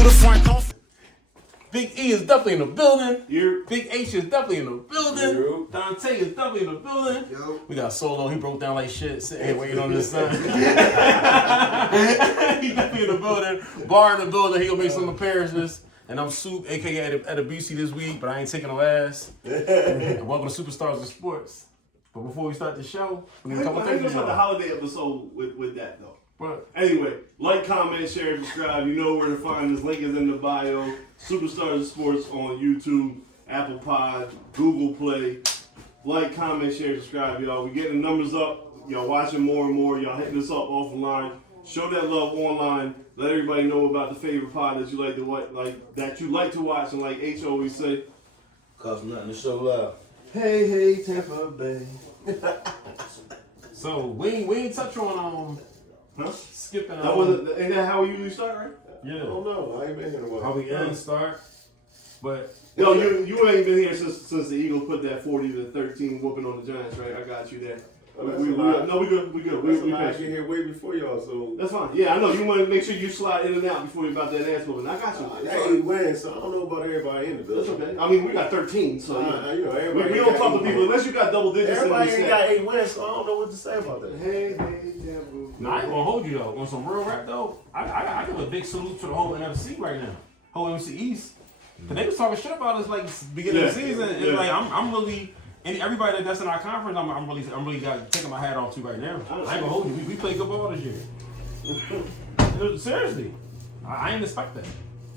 to the front. Big E is definitely in the building. You. Big H is definitely in the building. You. Dante is definitely in the building. Yo. We got Solo. He broke down like shit, sitting here waiting on his son. He definitely in the building. Bar in the building. He gonna make some appearances. And I'm Soup, aka at a BC this week, but I ain't taking no ass. And welcome to Superstars of Sports. But before we start the show, we need a couple things. Let's start the holiday episode with that though. But anyway, like, comment, share, subscribe. You know where to find us. Link is in the bio. Superstars of Sports on YouTube, Apple Pod, Google Play. Like, comment, share, subscribe, y'all. We getting the numbers up. Y'all watching more and more. Y'all hitting us up offline. Show that love online. Let everybody know about the favorite pod that you like to watch, and like H always say, Cause nothing to show love. Hey, Tampa Bay. so we ain't touch on skipping. That wasn't. Ain't that how we usually start, right? Yeah. I don't know. I ain't been here in a while. How we end start, but No, you ain't been here since the Eagles put that 40-13 whooping on the Giants, right? I got you there. We good. We I get here way before y'all, so that's fine. Yeah, I know you want to make sure you slide in and out before you about that ass whooping. I got you. I ain't winning, so I don't know about everybody in the That's building. okay. I mean, we got 13, so You know, everybody we don't talk to people unless you got double digits. Everybody ain't got 8 wins, so I don't know what to say about that. Hey, Tampa. no, I ain't gonna hold you though. On some real rap though, I give a big salute to the whole NFC right now, whole NFC East. Cause they was talking shit about us like beginning of the season. It's like I'm really. And everybody that's in our conference, I'm really taking my hat off to right now. I ain't gonna hold you. We played good ball this year. Seriously, I ain't expect that.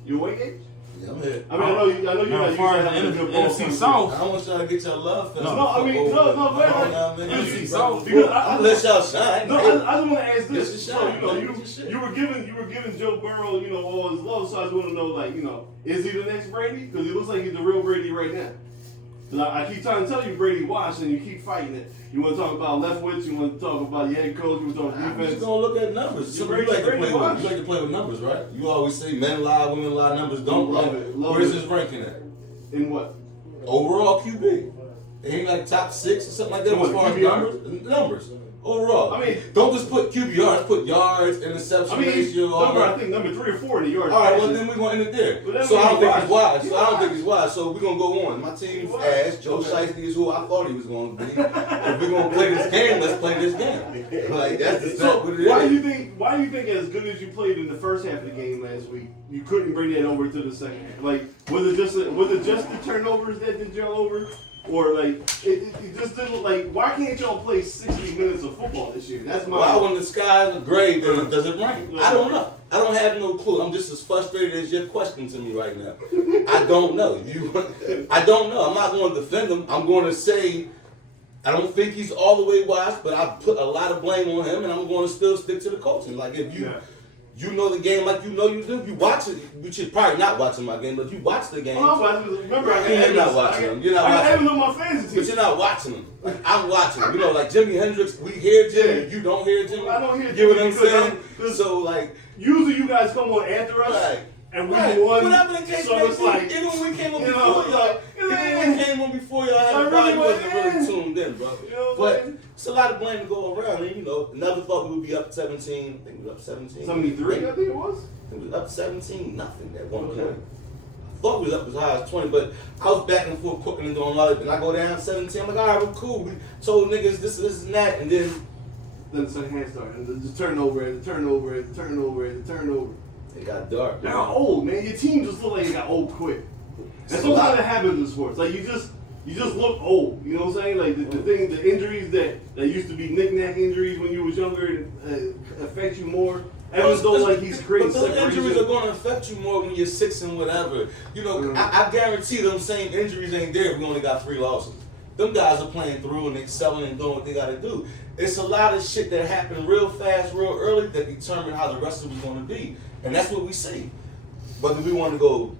You awake, H? Yeah, I'm here. I mean, I know you Now, got as far you as the good ball. NFC South, I want y'all to get your love. No, I mean, no, wait. NFC South. Because I let y'all shine. No, I just want to ask This this. is So, shit. you were giving Joe Burrow, all his love. So I just want to know, like, is he the next Brady? Because he looks like he's the real Brady right now. I keep trying to tell you Brady watch, and you keep fighting it. You want to talk about Leftwich, you want to talk about your head coach, you want to talk I'm defense. just gonna look at numbers. You like to play with numbers, right? You always say men lie, women lie, numbers don't lie. Where's his ranking at? In what? Overall QB. Ain't like top 6 or something like that as far as numbers. Overall. I mean, don't just put QBRs, put yards, interception ratio. I think number 3 or 4 in the yards. All right, well then we're gonna end it there. So I don't think he's wise. So we're gonna go on. My team's ass. Joe Shiesty is who I thought he was gonna be. If we're gonna play this game, let's play this game. Like that's what it is. Why do you think as good as you played in the first half of the game last week, you couldn't bring that over to the second half? Like was it just the turnovers that did y'all over? Or like it just didn't like. Why can't y'all play 60 minutes of football this year? That's my. Well, when the skies are gray, then does it rain? I don't know. I don't have no clue. I'm just as frustrated as your question to me right now. I don't know. I don't know. I'm not going to defend him. I'm going to say I don't think he's all the way wise, but I put a lot of blame on him, and I'm going to still stick to the coaching. Like if you. You know the game like you know you do. You watch it. You should probably not watching my game, but if you watch the game. Oh, I'm watching. Remember, you're not watching them. You're not watching. I have him on my fantasy team. But you're not watching them. Like, I'm watching them. Like Jimi Hendrix, we hear Jimmy. You don't hear Jimmy. I don't hear Jimmy. You know what I'm saying? So like, usually you guys come on after us. Right. And we won. Whatever the case so it's like, even when we came on before y'all, everybody wasn't really tuned in, bro. But it's a lot of blame to go around. And never thought we would be up 17. I think we were up 17. 73, I think it was. It was up 17, nothing at one point. I thought we was up as high as 20, but I was back and forth cooking and doing all that. And I go down 17. I'm like, all right, we're cool. We told niggas this and that, and then the second half started. And the turnover. It got dark. They got old, man. Your team just looked like it got old quick. That's what kind of happens in sports. Like you just look old. You know what I'm saying? Like the injuries that used to be knick-knack injuries when you was younger affect you more. Even though like he's creating but those separation. injuries are going to affect you more when you're 6 and whatever. I guarantee them same injuries ain't there if we only got 3 losses. Them guys are playing through and excelling and doing what they got to do. It's a lot of shit that happened real fast, real early that determine how the rest of it is going to be. And that's what we see. Whether we want to go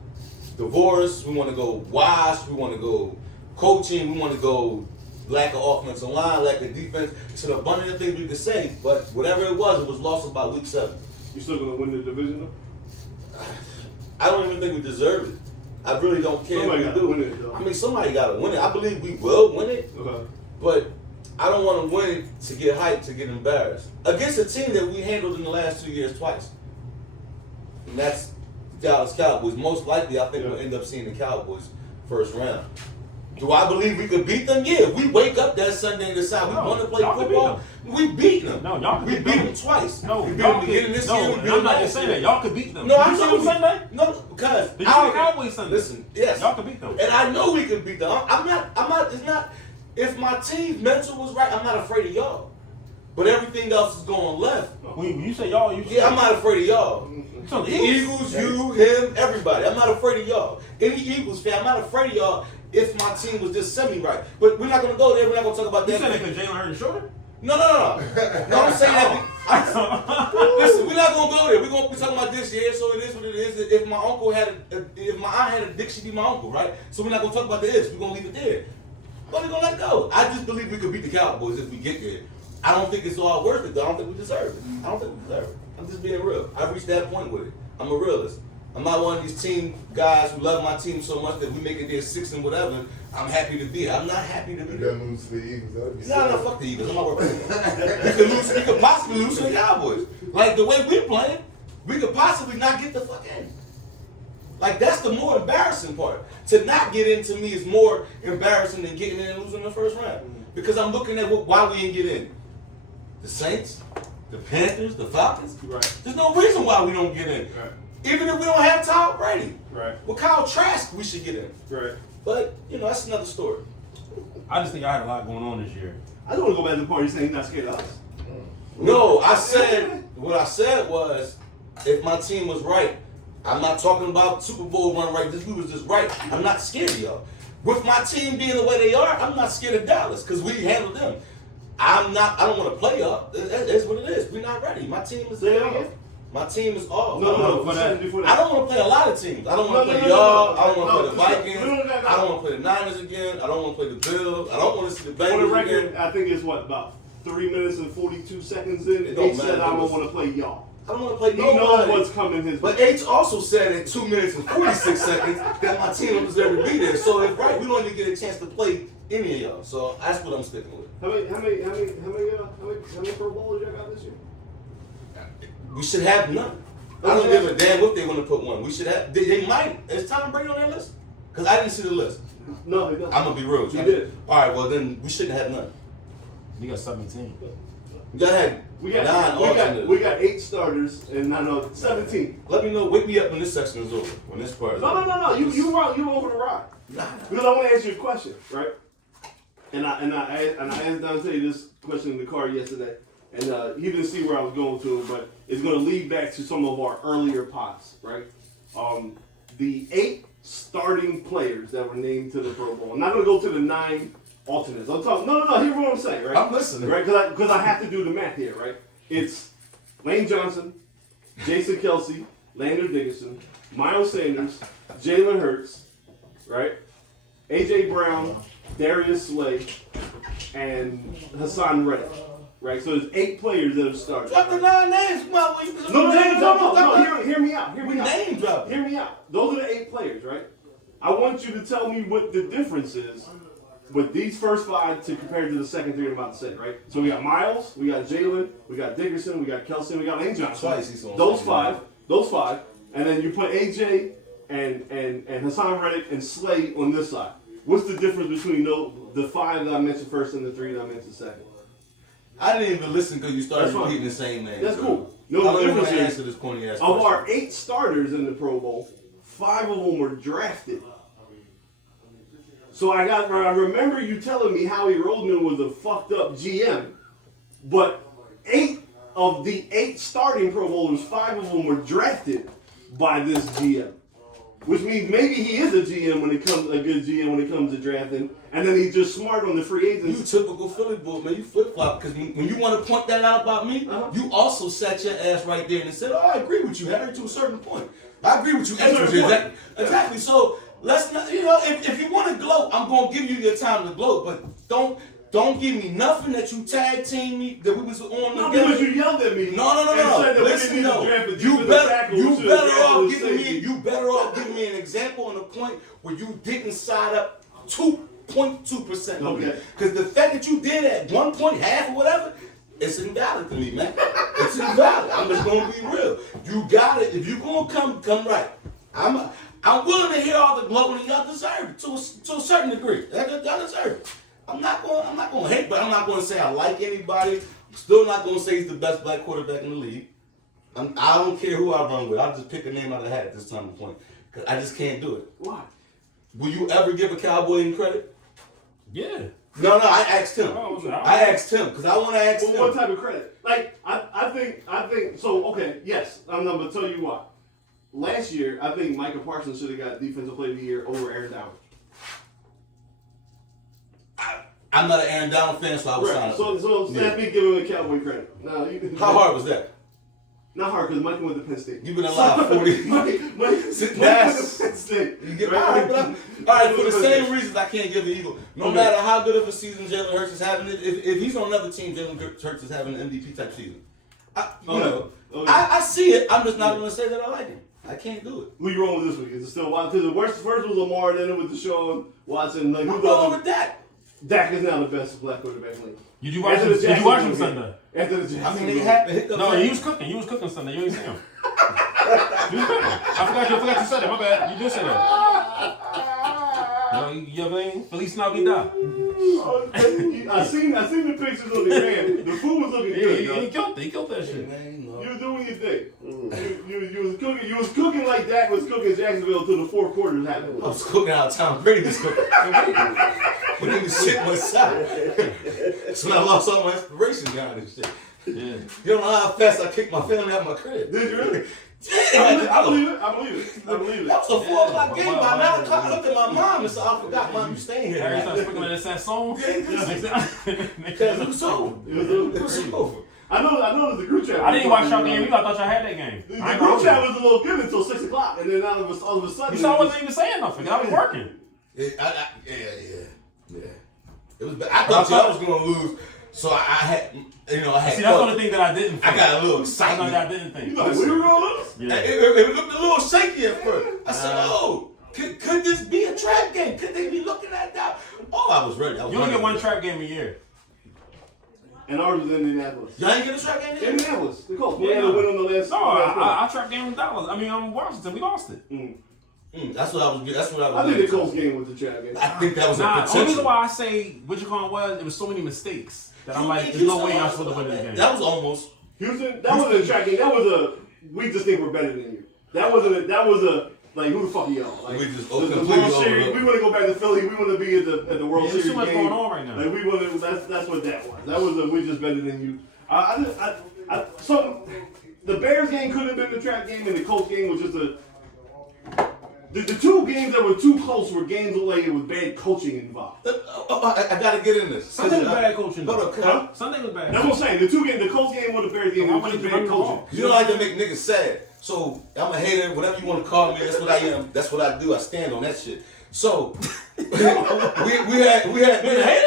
divorce, we want to go wash, we want to go coaching, we want to go lack of offensive line, lack of defense. It's an abundance of things we could say, but whatever it was lost about week 7. You still going to win the division though? I don't even think we deserve it. I really don't care somebody if we do. Win it, though. I mean, somebody got to win it. I believe we will win it, but I don't want to win it to get hyped, to get embarrassed. Against a team that we handled in the last 2 years twice. And that's Dallas Cowboys. Most likely, I think we'll end up seeing the Cowboys first round. Do I believe we could beat them? Yeah. We wake up that Sunday and decide we want to play football. We beat them. No, y'all we beat them twice. No, we beat them beginning this year. We beat them I'm not last just saying year. that. Y'all could beat them. No, Did I'm you see saying them Sunday? No, because Did you see the Cowboys Sunday? Listen, yes, y'all could beat them. and I know we could beat them. I'm not. It's not. If my team's mental was right, I'm not afraid of y'all. But everything else is going left. When you say y'all, you Yeah, I'm not afraid of y'all. So The Eagles, you, him, everybody. I'm not afraid of y'all. Any Eagles fan, I'm not afraid of y'all if my team was just semi-right. But we're not going to go there. We're not going to talk about You that. said it because Jalen hurt his shoulder? No. No, I'm saying that. Listen, we're not going to go there. We're going to be talking about this year, so it is what it is. If my aunt had a dick, she'd be my uncle, right? So we're not going to talk about the ifs. We're going to leave it there. But we're going to let go. I just believe we could beat the Cowboys if we get there. I don't think it's all worth it, though. I don't think we deserve it. I'm just being real. I've reached that point with it. I'm a realist. I'm not one of these team guys who love my team so much that we make it there 6 and whatever. I'm happy to be. I'm not happy to be there. Lose to the Eagles. That'd be No, fuck the Eagles. I'm not worried about that. We could possibly lose to the Cowboys. Like the way we're playing, we could possibly not get the fuck in. Like that's the more embarrassing part. To not get in to me is more embarrassing than getting in and losing the first round. Because I'm looking at why we didn't get in. The Saints, the Panthers, the Falcons. Right. There's no reason why we don't get in. Right. Even if we don't have Tom Brady. Right. With Kyle Trask, we should get in. Right. But, that's another story. I just think I had a lot going on this year. I don't want to go back to the point. You're saying he's not scared of us. No, what I said was, if my team was right, I'm not talking about Super Bowl run right. We was just right. I'm not scared of y'all. With my team being the way they are, I'm not scared of Dallas because we handled them. I don't want to play up. That's what it is. We're not ready. My team is there. My team is off. No. I don't want to play a lot of teams. I don't want to play y'all. I don't want to play the Vikings. I don't want to play the Niners again. I don't want to play the Bills. I don't want to see the Bengals For the record, again. I think it's about 3 minutes and 42 seconds in. It don't He said matter. I don't want to play y'all. I don't want to play He nobody. knows what's coming his But way. H also said in 2 minutes and 46 seconds that my team don't deserve to be there. So if right, we don't even get a chance to play any of y'all. So that's what I'm sticking with. How many Pro Bowls y'all got this year? We should have none. I don't give a damn if they want to put one. We should have. They might. Is Tom Brady on that list? Because I didn't see the list. No, he doesn't. I'm gonna be real. He did. All right. Well, then we shouldn't have none. You got 17. Go ahead. We got 8 starters and 17. Let me know. Wake me up when this section is over. When this part is over. No. You over the ride. Nah. Because I want to ask you a question, right? And I asked Dante this question in the car yesterday, and he didn't see where I was going to, but it's going to lead back to some of our earlier pods, right? The 8 starting players that were named to the Pro Bowl. I'm not going to go to the 9 alternates. I'm talking. No. Hear what I'm saying, right? I'm listening. Right? Because I have to do the math here, right? It's Lane Johnson, Jason Kelsey, Landon Dickerson, Miles Sanders, Jalen Hurts, right? A.J. Brown, Darius Slay, and Hassan Reddick, right? So there's 8 players that have started. Drop the 9 names. Come on. No. Hear me out. Name drop. Hear me out. Those are the 8 players, right? I want you to tell me what the difference is with these first 5 to compare to the second 3 I'm about to say, right? So we got Miles, we got Jalen, we got Dickerson, we got Kelsey, we got Lane Johnson. Twice he's on. Those five, and then you put AJ and Hassan Reddick and Slay on this side. What's the difference between the 5 that I mentioned first and the 3 that I mentioned second? I didn't even listen because you started That's fine. repeating the same name. That's so cool. I No, don't the even difference want to is, answer this corny ass of question. our 8 starters in the Pro Bowl, 5 of them were drafted. So I remember you telling me Howie Roseman was a fucked up GM, but 8 of the 8 starting Pro Bowlers, 5 of them were drafted by this GM, which means maybe he is a GM when it comes a good GM when it comes to drafting, and then he's just smart on the free agents. You typical Philly bull, man. You flip flop because when you want to point that out about me, you also sat your ass right there and said, "Oh, I agree with you, Harry, to a certain point. I agree with you." Exactly. So let's not, if you want to gloat, I'm gonna give you your time to gloat, but don't give me nothing that you tag team me that we was on No, together. because you yelled at me. No. And said that Listen, we didn't no. need to draft a You defensive tackle, we should have drafted you better off giving me an example on the point where you didn't side up 2.2% of me. Okay. Because the fact that you did at 1 point, half or whatever, it's invalid to me, man. It's invalid. I'm just gonna be real. You got it. If you gonna come right. I'm willing to hear all the glow and y'all deserve it to a certain degree. Y'all deserve it. I'm not going to hate, but I'm not going to say I like anybody. I'm still not going to say he's the best black quarterback in the league. I don't care who I run with. I'll just pick a name out of the hat at this time of point. Because I just can't do it. Why? Will you ever give a Cowboy any credit? Yeah. No, I asked him. I asked him because I want to ask him. What type of credit? Like, I think, so, okay, yes, I'm going to tell you why. Last year, I think Micah Parsons should have got Defensive Player of the Year over Aaron Donald. I'm not an Aaron Donald fan, so I was right. signing. So that's me giving him a Cowboy credit. No, how hard was that? Not hard, because Mike went to Penn State. You've been alive 40. Mike went to Penn State. All right, for the same reasons I can't give the Eagle. No matter how good of a season Jalen Hurts is having, if he's on another team, Jalen Hurts is having an MVP type season. I see it. I'm just not going to say that I like him. I can't do it. Who you rolling with this week? Is it still Watson? Because the first was Lamar, then it was Deshaun Watson. Like, I'm rolling with Dak. Dak is now the best black quarterback in the league. Did you watch him Sunday? After the Jackson. I mean, they had the hiccups. No, he was cooking. He was cooking Sunday. You didn't see him. He was cooking. I forgot you said that. My bad. You did say that. You know what I mean? Feliz Navidad. I seen the pictures on the gram. The food was looking good. He killed that shit. You were doing your thing. You was cooking like Dak was cooking Jacksonville until the fourth quarter happened. I was cooking out of town. Brady was cooking. But he was shit myself. So I lost all my inspiration behind this shit. Yeah. You don't know how fast I kicked my family out of my crib. Did you really? Yeah, I believe it. That was a 4 o'clock game. By 9 o'clock, I looked at my mom and said, I forgot, Mom, you staying here. Harry started speaking of that song. Because it was over. It was over. I know the group chat. I didn't watch y'all game. I thought y'all had that game. The group chat was a little good until 6 o'clock, and then all of a sudden. You saw I wasn't even saying nothing. I was working. Yeah. It was bad. I thought y'all was gonna lose, so I had. See, that's the only thing that I didn't think. I got a little excited. I didn't think. You know, we were gonna lose? Yeah. It looked a little shaky at first. I said, could this be a trap game? Could they be looking at that? Oh, I was ready. You only get one trap game a year. And ours was in Indianapolis. Y'all ain't get a trap game yet? Indianapolis. The Colts. We had to win on the last. No, I trap game in Dallas. Washington. We lost it. That's what I was. I think the Colts game was the trap game. I think that was a potential. Only reason why I say what you call it was it was so many mistakes that I'm like, there's no way y'all supposed to win this game. That was almost Houston. That wasn't a trap game. That was a we just think we're better than you. That was a like who the fuck are y'all? Like, we just the World Series. We want to go back to Philly. We want to be at the World Series. There's too much game. going on right now. Like we want to. That's what that was. That was a we just better than you. So the Bears game could have been the trap game, and the Colts game was just a. The two games that were too close were games like it was bad coaching involved. I gotta get in this. Sunday was bad coaching. Hold up, Sunday was bad. That's what I'm saying. The two games, the Colts game or the Bears game, was just bad coaching. You don't like to make niggas sad. So I'm a hater, whatever you want to call me, that's what I am. That's what I do. I stand on that shit. So we had You a hater?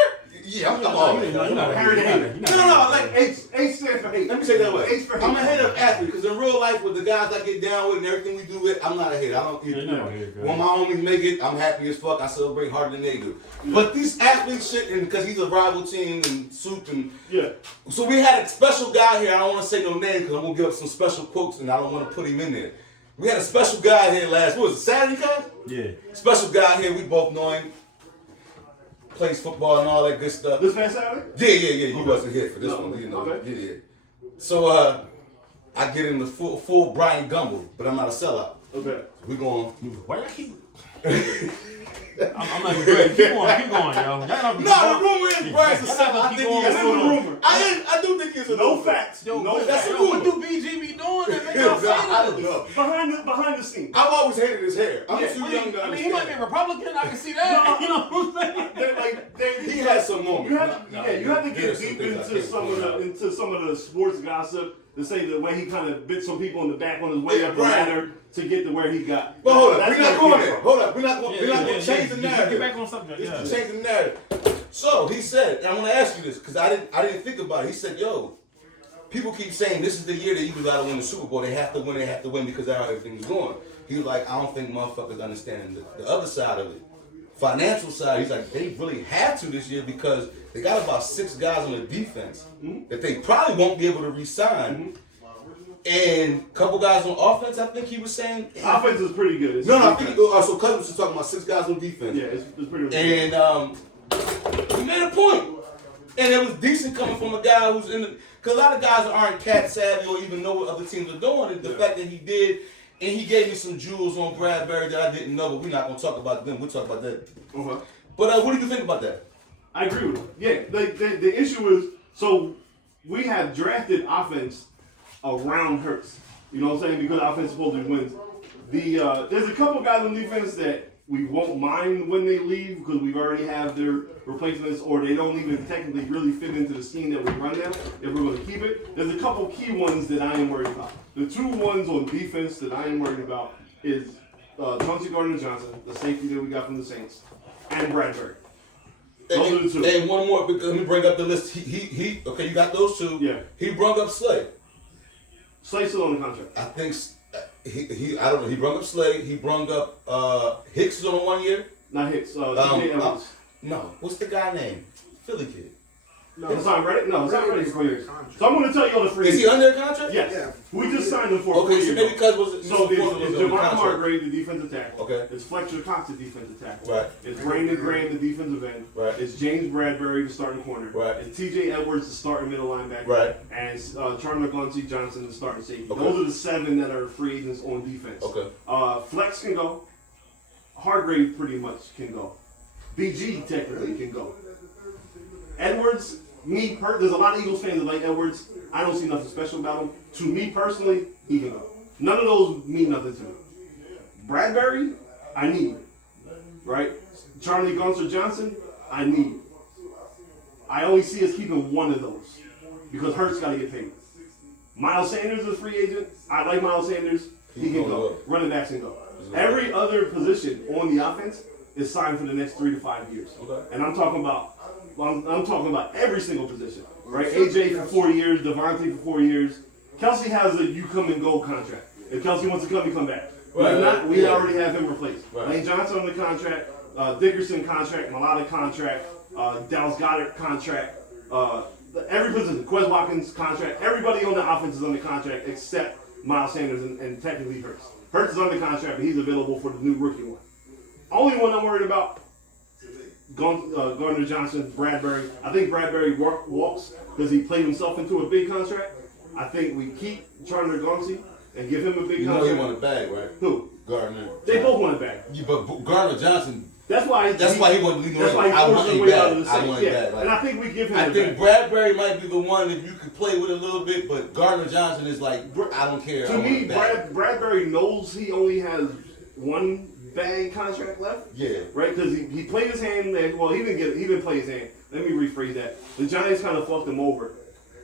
Yeah, I'm all You're not a hater. No, like H stands for hate. let me say it that way. H for hate. I'm a hater of athletes because in real life with the guys I get down with and everything we do with, I'm not a hater. I don't when my homies make it, I'm happy as fuck. I celebrate harder than they do. But these athletes shit, and because he's a rival team and Soup and so we had a special guy here. I don't want to say no name because I'm gonna give up some special quotes and I don't want to put him in there. We had a special guy here what was it, Saturday, guys? Yeah. Special guy here, we both know him. Plays football and all that good stuff. This past Saturday? Yeah. You wasn't here for this one, you know. Okay. Yeah. So I get in the full Brian Gumble, but I'm not a sellout. Okay. We going. Why y'all keep? I'm not good. Keep going, yo. The rumor is Brian's a sellout. I think he is a rumor. I do think he's a no rumor. facts. Yo, No that's facts. a rumor. What do BG be doing that make y'all say I don't this? know. Behind the scenes. I've always hated his hair. I'm Yeah, too young to I mean, he might be understand. a Republican. I can see that. You know what I'm saying? He has some moments. You have to get There's deep some things I into can't some of the sports gossip to say the way he kind of bit some people in the back on his way up the Brian. ladder to get to where he got. But hold up, That's we're not where going it there. came Hold up, we're not going to change the Get narrative. back on something. Yeah. Change the narrative. So he said, and I want to ask you this because I didn't think about it. He said, "Yo, people keep saying this is the year the Eagles got to win the Super Bowl. They have to win because that's how everything's going." He was like, "I don't think motherfuckers understand the other side of it, financial side." He's like, "They really have to this year because they got about 6 guys on the defense that they probably won't be able to re-sign." And a couple guys on offense, I think he was saying. Offense is pretty good. No, I think so. Cousins was talking about 6 guys on defense. Yeah, it's pretty good. And he made a point. And it was decent coming from a guy who's in the. Because a lot of guys aren't cat savvy or even know what other teams are doing. And the fact that he did, and he gave me some jewels on Bradbury that I didn't know, but we're not going to talk about them. We'll talk about that. Uh-huh. But what do you think about that? I agree with him. Yeah, the issue is, so we have drafted offense around Hurts. You know what I'm saying? Because offense supposedly wins. There's a couple guys on defense that we won't mind when they leave because we already have their replacements, or they don't even technically really fit into the scheme that we run now. If we're going to keep it, there's a couple key ones that I am worried about. The 2 ones on defense that I am worried about is Chauncey Gardner-Johnson, the safety that we got from the Saints, and Bradbury. Those are the 2. And one more, because let me bring up the list. He okay, you got those 2. Yeah. He brought up Slay. Slay's still on the contract. I think I don't know. He brought up Slay. He brought up Hicks is on 1 year. Not Hicks. TJ Edwards. No, what's the guy name? Philly kid. No, it's not ready. No, it's not ready for years. So I'm going to tell you all the free. Is he under a contract? Yes. Yeah. We just signed him for a 4 Okay, so year maybe deal. because was So it's Javon Hargrave, the defensive tackle. Okay. It's Fletcher Cox, the defensive tackle. Right. It's Brandon Graham, the defensive end. Right. It's James Bradbury, the starting corner. Right. It's TJ Edwards, the starting middle linebacker. Right. And it's Charlie Johnson, the starting safety. Okay. Those are the 7 that are free agents on defense. Okay. Flex can go. Hargrave pretty much can go. BG technically can go. Edwards, there's a lot of Eagles fans that like Edwards. I don't see nothing special about him. To me personally, he can go. None of those mean nothing to me. Bradbury, I need. Right? Charlie Johnson, I need. I only see us keeping one of those because Hurts got to get paid. Miles Sanders is a free agent. I like Miles Sanders. He can go. Running backs can go. Every other position on the offense is signed for the next 3 to 5 years. Okay. And I'm talking about every single position. Right? AJ for 4 years, Devontae for 4 years. Kelsey has a you come and go contract. If Kelsey wants to come, he come back. Right. We already have him replaced. Right. Lane Johnson on the contract, Dickerson contract, Mulata contract, Dallas Goedert contract, every position, Quez Watkins contract, everybody on the offense is on the contract except Miles Sanders and technically Hurts. Hurts is on the contract, but he's available for the new rookie one. Only one I'm worried about, Gardner Johnson, Bradbury. I think Bradbury walks because he played himself into a big contract. I think we keep Charlie Gauncey and give him a big contract. You know he won a bag, right? Who? Gardner. They both want it back. Yeah, but Gardner Johnson. That's why he wasn't leaving. That's why he I forced want his him way back. out of the I Saints. want him Yeah. back. Like, And I think we give him I it think back. Bradbury might be the one that you could play with a little bit, but Gardner Johnson is like, I don't care. To me, Bradbury knows he only has one bag contract left. Yeah. Right? Because he played his hand. Well, he didn't play his hand. Let me rephrase that. The Giants kind of fucked him over.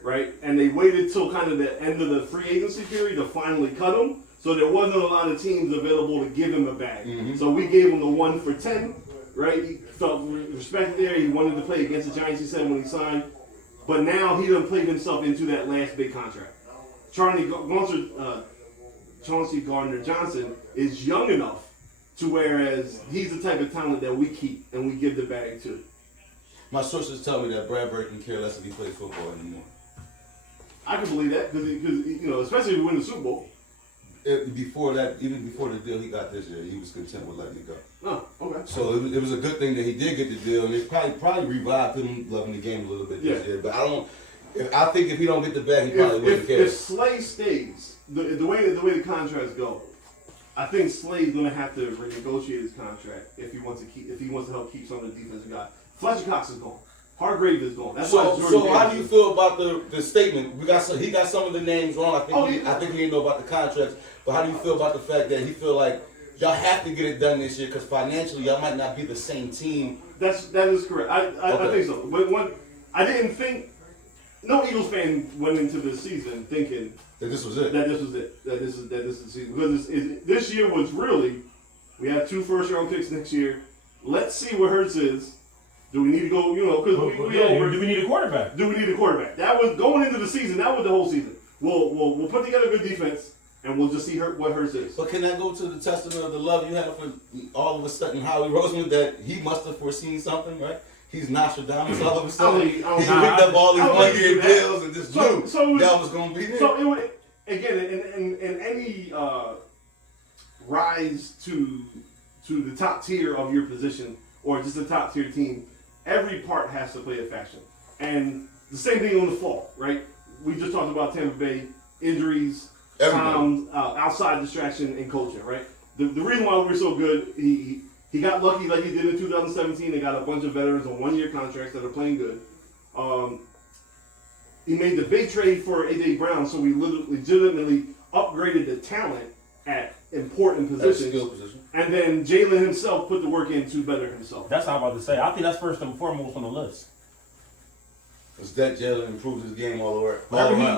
Right? And they waited till kind of the end of the free agency period to finally cut him. So there wasn't a lot of teams available to give him a bag. Mm-hmm. So we gave him the 1 for 10. Right? He felt respect there. He wanted to play against the Giants, he said, when he signed. But now he done played himself into that last big contract. Chauncey Gardner-Johnson is young enough to whereas he's the type of talent that we keep and we give the bag to. My sources tell me that Bradbury can care less if he plays football anymore. I can believe that because especially if we win the Super Bowl. Even before the deal he got this year, he was content with letting it go. Oh, okay. So it was a good thing that he did get the deal, and it probably revived him loving the game a little bit this year. But I think if he don't get the bag, he probably wouldn't care. If Slay stays, the way the contracts go, I think Slay's gonna have to renegotiate his contract if he wants to help keep some of the defensive guys. Fletcher Cox is gone. Hargrave is gone. So how do you feel about the statement? He got some of the names wrong. I think he didn't know about the contracts. But how do you feel about the fact that he feel like y'all have to get it done this year because financially y'all might not be the same team? That is correct. I think so. But I didn't think no Eagles fan went into the season thinking that this was it. That this is the season because this year was really we have 2 first-round picks next year. Let's see where Hurts is. Do we need to go? Because do we need a quarterback? Do we need a quarterback? That was going into the season. That was the whole season. We'll put together a good defense. And we'll just see what Hurts is. But can that go to the testament of the love you have for all of a sudden Howie Roseman that he must have foreseen something, right? He's Nostradamus all of a sudden. He picked up all these 1-year deals and just knew that was going to be there. So again, in any rise to the top tier of your position or just a top tier team, every part has to play a faction. And the same thing on the fall, right? We just talked about Tampa Bay injuries, outside distraction, and coaching, right? The reason why we're so good, he got lucky like he did in 2017. They got a bunch of veterans on 1-year contracts that are playing good. He made the big trade for A.J. Brown, so we legitimately upgraded the talent at important positions. And then Jalen himself put the work in to better himself. That's what I'm about to say. I think that's first and foremost on the list. Is that Jalen improved his game all the way?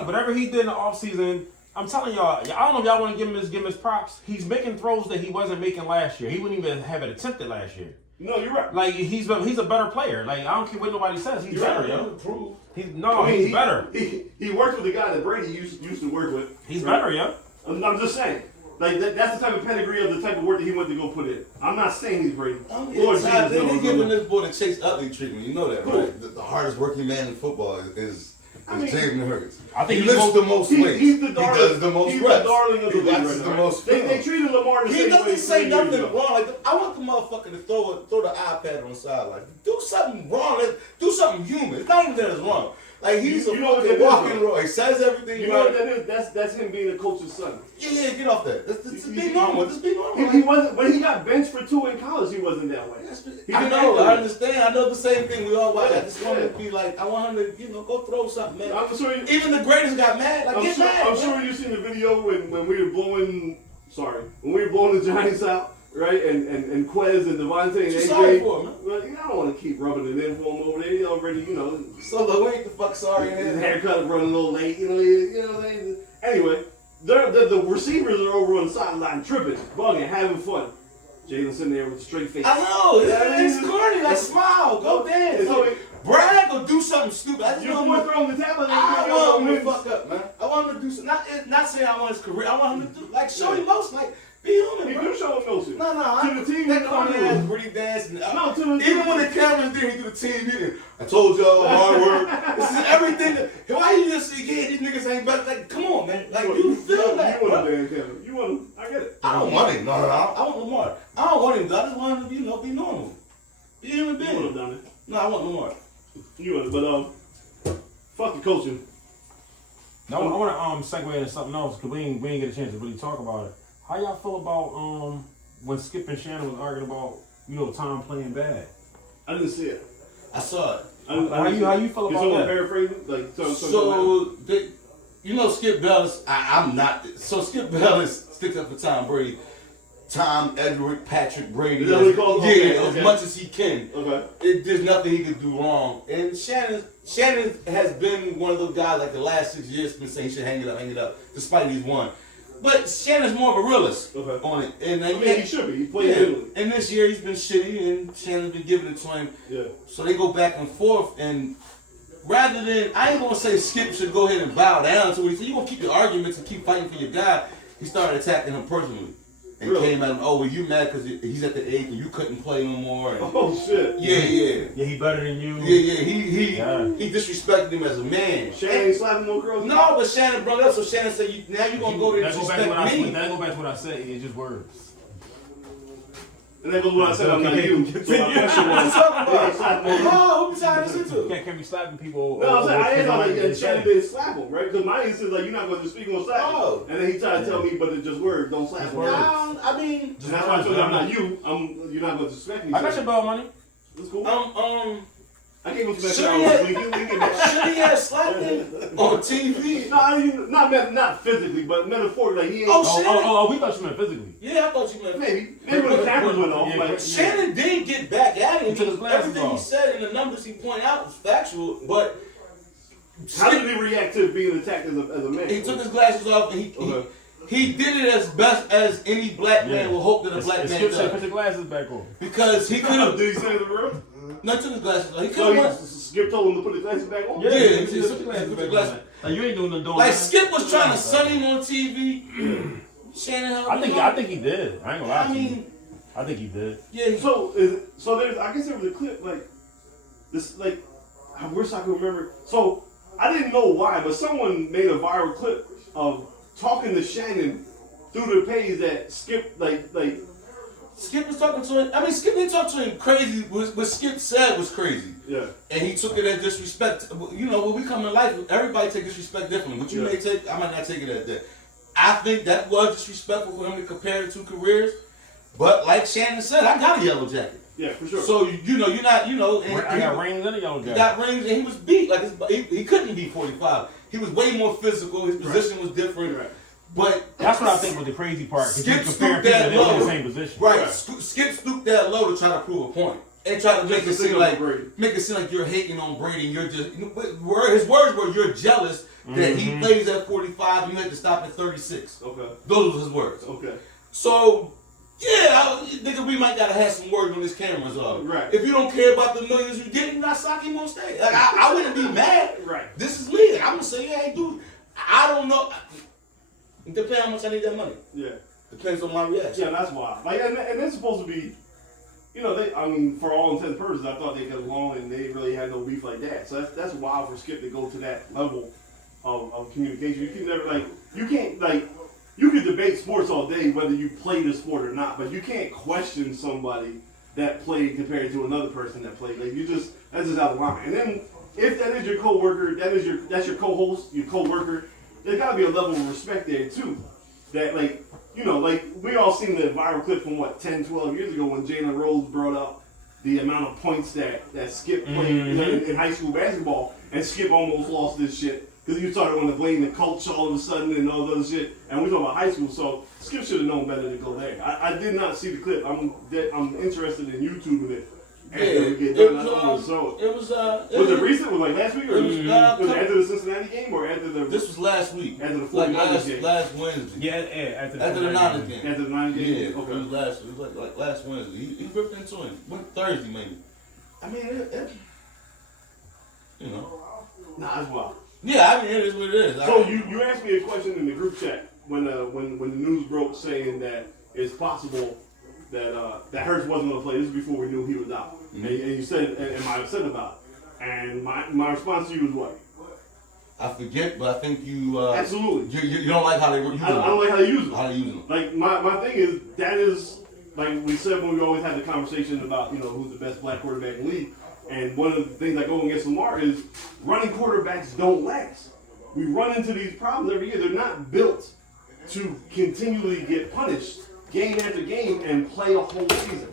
Whatever he did in the offseason, I'm telling y'all, I don't know if y'all want to give him his props. He's making throws that he wasn't making last year. He wouldn't even have it attempted last year. No, you're right. Like he's a better player. Like I don't care what nobody says. He's better, yo. He's better. He works with the guy that Brady used to work with. He's better, yo. I'm just saying. Like that's the type of pedigree of the type of work that he went to go put in. I'm not saying he's Brady. They're giving this boy the Chase Utley treatment. You know that, right? The hardest working man in football is Jalen Hurts. I think he lifts the most weight. He's the darling. He does the most reps. The darling of the league right now. They treated Lamar the same way. He doesn't say nothing wrong. Like I want the motherfucker to throw the iPad on the side. Like do something wrong. Do something human. It's not even that it's wrong. Like he's a fucking walking roll. He says everything. You know what that is? That's him being a coach's son. Yeah, get off that. Just be normal. Just be normal. He wasn't. When he got benched for 2 in college, he wasn't that way. I know. I understand. I know the same thing we all watch. I just want to be like, I want him to, go throw something, man. I'm sure even the greatest got mad. Like get mad. I'm sure you've seen the video when we were blowing. When we were blowing the Giants out. Right, and Quez and Devontae and AJ. Sorry for him, man. Well, I don't want to keep rubbing it in for him over there. He already, So we ain't the fuck sorry. His haircut running a little late. Anyway, the receivers are over on the sideline tripping, bugging, having fun. Jalen sitting there with a straight face. I know. It's corny. Like smile, go dance. Brag or do something stupid. I just want to throw him the tablet. I want him to fuck up, man. I want him to do something. Not saying I want his career. I want him to do show emotion. Like. Be human, he bro. do show emotion. No. To the team, that corny ass pretty dancing. Even when the camera's there, he do the team meeting. I told y'all hard work. This is everything. Why you just say, these niggas ain't better? Like, come on, man. Like, you feel that. You want a Kevin. You want him. I get it. I don't want him. No. I want Lamar. I don't want him. I just want him to, be normal. Be a human being. You want him down there. No, I want Lamar. You want it, but fuck the coaching. No, I want to segue into something else because we ain't get a chance to really talk about it. How y'all feel about when Skip and Shannon was arguing about Tom playing bad? I didn't see it. I saw it. How you feel about that? Paraphrasing, like Skip Bayless. I'm not. So Skip Bayless sticks up for Tom Brady. Tom Edward Patrick Brady. Is that what he calls him? As much as he can. Okay. There's nothing he could do wrong. And Shannon has been one of those guys like the last 6 years been saying he should hang it up, despite he's won. But Shannon's more of a realist on it. And he should be. He played good. And this year he's been shitty, and Shannon's been giving it to him. Yeah. So they go back and forth, and rather than, I ain't gonna say Skip should go ahead and bow down to him. He said, you gonna keep your arguments and keep fighting for your guy. He started attacking him personally. And came at him, well, you mad because he's at the age and you couldn't play no more. And, shit. Yeah, he better than you. He disrespected him as a man. Shannon ain't slapping no girls? No, but Shannon brought it up, so Shannon said, now you're going to go there and disrespect me. That go back to what I said, it's just words. And that goes what I said, I'm not you. So my question was, what you trying to listen to? Can't be slapping people. No, I'm saying, I ain't like Shannon didn't slap him, right? Because my instinct is like, you're not going to speak on slap him. And then he tried to tell me, but it's just words, don't slap him. I mean... And that's why I told you I'm not you. You're not going to disrespect me. I got your ball money. That's cool. I gave him should he have slapped him on TV? No, not physically, but metaphorically. Like he ain't. We thought you meant physically. Yeah, I thought you meant maybe when the cameras went off. Shannon did get back at him. Everything he said and the numbers he pointed out was factual, but how did he react to being attacked as a man? He took his glasses off and he did it as best as any black man would hope that a black man does. Put your glasses back on. Because he could have. Did he say it in the room? No, he took his glasses off. He could have. Skip told him to put his glasses back on? Yeah, he took his glasses back on. Like, you ain't doing nothing. Like Skip was trying to sun him on TV. Shannon, I think he did. I ain't gonna lie to you. I think he did. Yeah. So there's, I guess there was a clip like this, like I wish I could remember. So I didn't know why, but someone made a viral clip of talking to Shannon through the page that Skip Skip was talking to him. I mean, Skip didn't talk to him crazy. What Skip said was crazy. Yeah. And he took it as disrespect. You know, when we come in life, everybody take disrespect differently. What you may take, I might not take it as that. I think that was disrespectful for him to compare the two careers. But like Shannon said, I got a yellow jacket. Yeah, for sure. So you're not. And I got rings and a yellow jacket. Got rings, and he was beat. Like he couldn't be 45. He was way more physical. His position was different. Right. But that's what I think was the crazy part. Skip comparing stooped that people that in low. the same position. Right. Skip stooped that low to try to prove a point and try to make it seem like you're hating on Brady. And you're just his words were you're jealous that he plays at 45 and you had to stop at 36. Okay. Those were his words. Okay. So yeah, nigga, we might gotta have some words on this cameras. Right. If you don't care about the millions you get, you not sock him on stage. Like I wouldn't be mad. Right. This is me. I'm gonna say, hey, dude, I don't know. It depends how much I need that money. Yeah. Depends on my reaction. Yeah, that's why. Like, and they're supposed to be, for all intents and purposes, I thought they got along and they really had no beef like that. So that's wild for Skip to go to that level of communication. You can never, you can debate sports all day whether you play the sport or not, but you can't question somebody that played compared to another person that played. Like, that's just out of line. And then if that is your coworker, that's your co-host, your coworker, there's got to be a level of respect there too. That we all seen the viral clip from 10, 12 years ago when Jalen Rose brought up the amount of points that Skip played in high school basketball, and Skip almost lost this shit because he started wanting to blame the coach all of a sudden and all the other shit. And we're talking about high school, so Skip should have known better to go there. I did not see the clip. I'm interested in YouTubing it. It was recent? Was it last week or was it after the Cincinnati game or after the? This was last week. After the 49ers game. Last Wednesday. Yeah, after the Niners game. After the Niners game. Yeah, okay. It was like last Wednesday. He ripped into him. Thursday maybe. I mean, Nah, that's wild. Yeah, I mean it is what it is. So you asked me a question in the group chat when the news broke saying that it's possible that Hurts wasn't going to play. This is before we knew he was out. Mm-hmm. And you said, am I upset about it? And my response to you was what? I forget, but I think you... Absolutely. You don't like how they use them. I don't like how they use them. How they use them. Like, my thing is, that is, like we said when we always have the conversation about, who's the best black quarterback in the league. And one of the things I go against Lamar is running quarterbacks don't last. We run into these problems every year. They're not built to continually get punished game after game and play a whole season,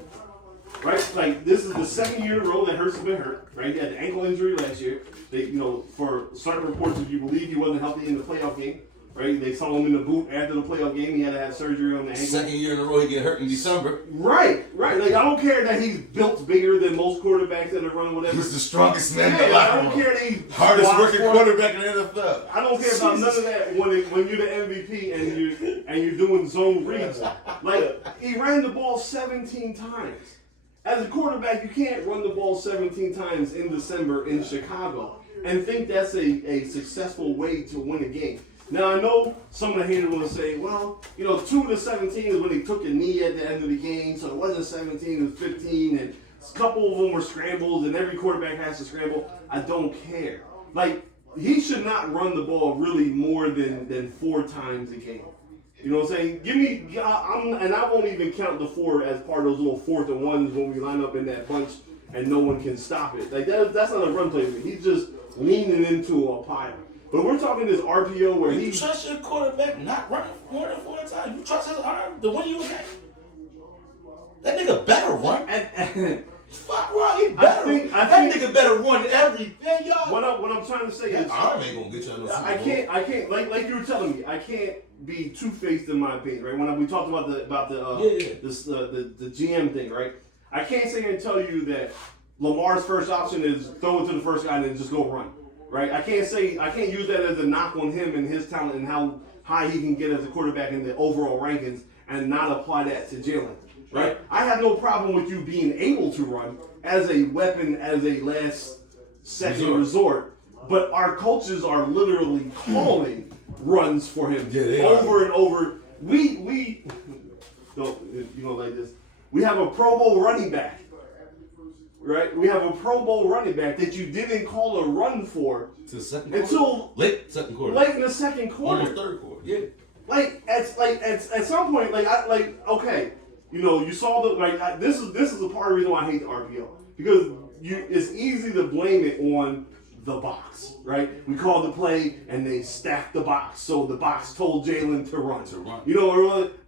right? Like, this is the second year in a row that Hurts has been hurt, right? He had the ankle injury last year. They, for certain reports, if you believe he wasn't healthy in the playoff game, right? They saw him in the boot after the playoff game. He had to have surgery on the ankle. Second year in a row he get hurt in December. Right. Like, I don't care that he's built bigger than most quarterbacks that are running whatever. He's the strongest man in the locker room. I don't care that he's hardest working quarterback in the NFL. I don't care about none of that when you're the MVP and you're doing zone reads. Like, he ran the ball 17 times. As a quarterback, you can't run the ball 17 times in December in Chicago and think that's a successful way to win a game. Now, I know some of the haters will say, well, 2 to 17 is when he took a knee at the end of the game, so it wasn't 17, it was 15, and a couple of them were scrambles, and every quarterback has to scramble. I don't care. Like, he should not run the ball really more than 4 times a game. You know what I'm saying? Give me, and I won't even count the 4 as part of those little 4th and 1s when we line up in that bunch and no one can stop it. Like, that's not a run play to me. He's just leaning into a pile. But we're talking this RPO where you trust your quarterback not running more than 4 times. You trust his arm to win you a game. That nigga better run. Fuck wrong, he better. That nigga better run every y'all. What I'm trying to say is arm ain't gonna get you on the I can't like you were telling me, I can't be two-faced in my opinion, right? When we talked about the GM thing, right? I can't sit here and tell you that Lamar's first option is throw it to the first guy and then just go run. Right? I can't use that as a knock on him and his talent and how high he can get as a quarterback in the overall rankings and not apply that to Jalen. Right? I have no problem with you being able to run as a weapon, as a last second resort. But our coaches are literally calling runs for him over and over. We don't like this. We have a Pro Bowl running back. Right? We have a Pro Bowl running back that you didn't call a run for until late second quarter. Late in the second quarter. Almost third quarter. Yeah. At some point, okay, you saw the this is a part of the reason why I hate the RPO, because it's easy to blame it on the box, right? We called the play and they stacked the box, so the box told Jalen to run.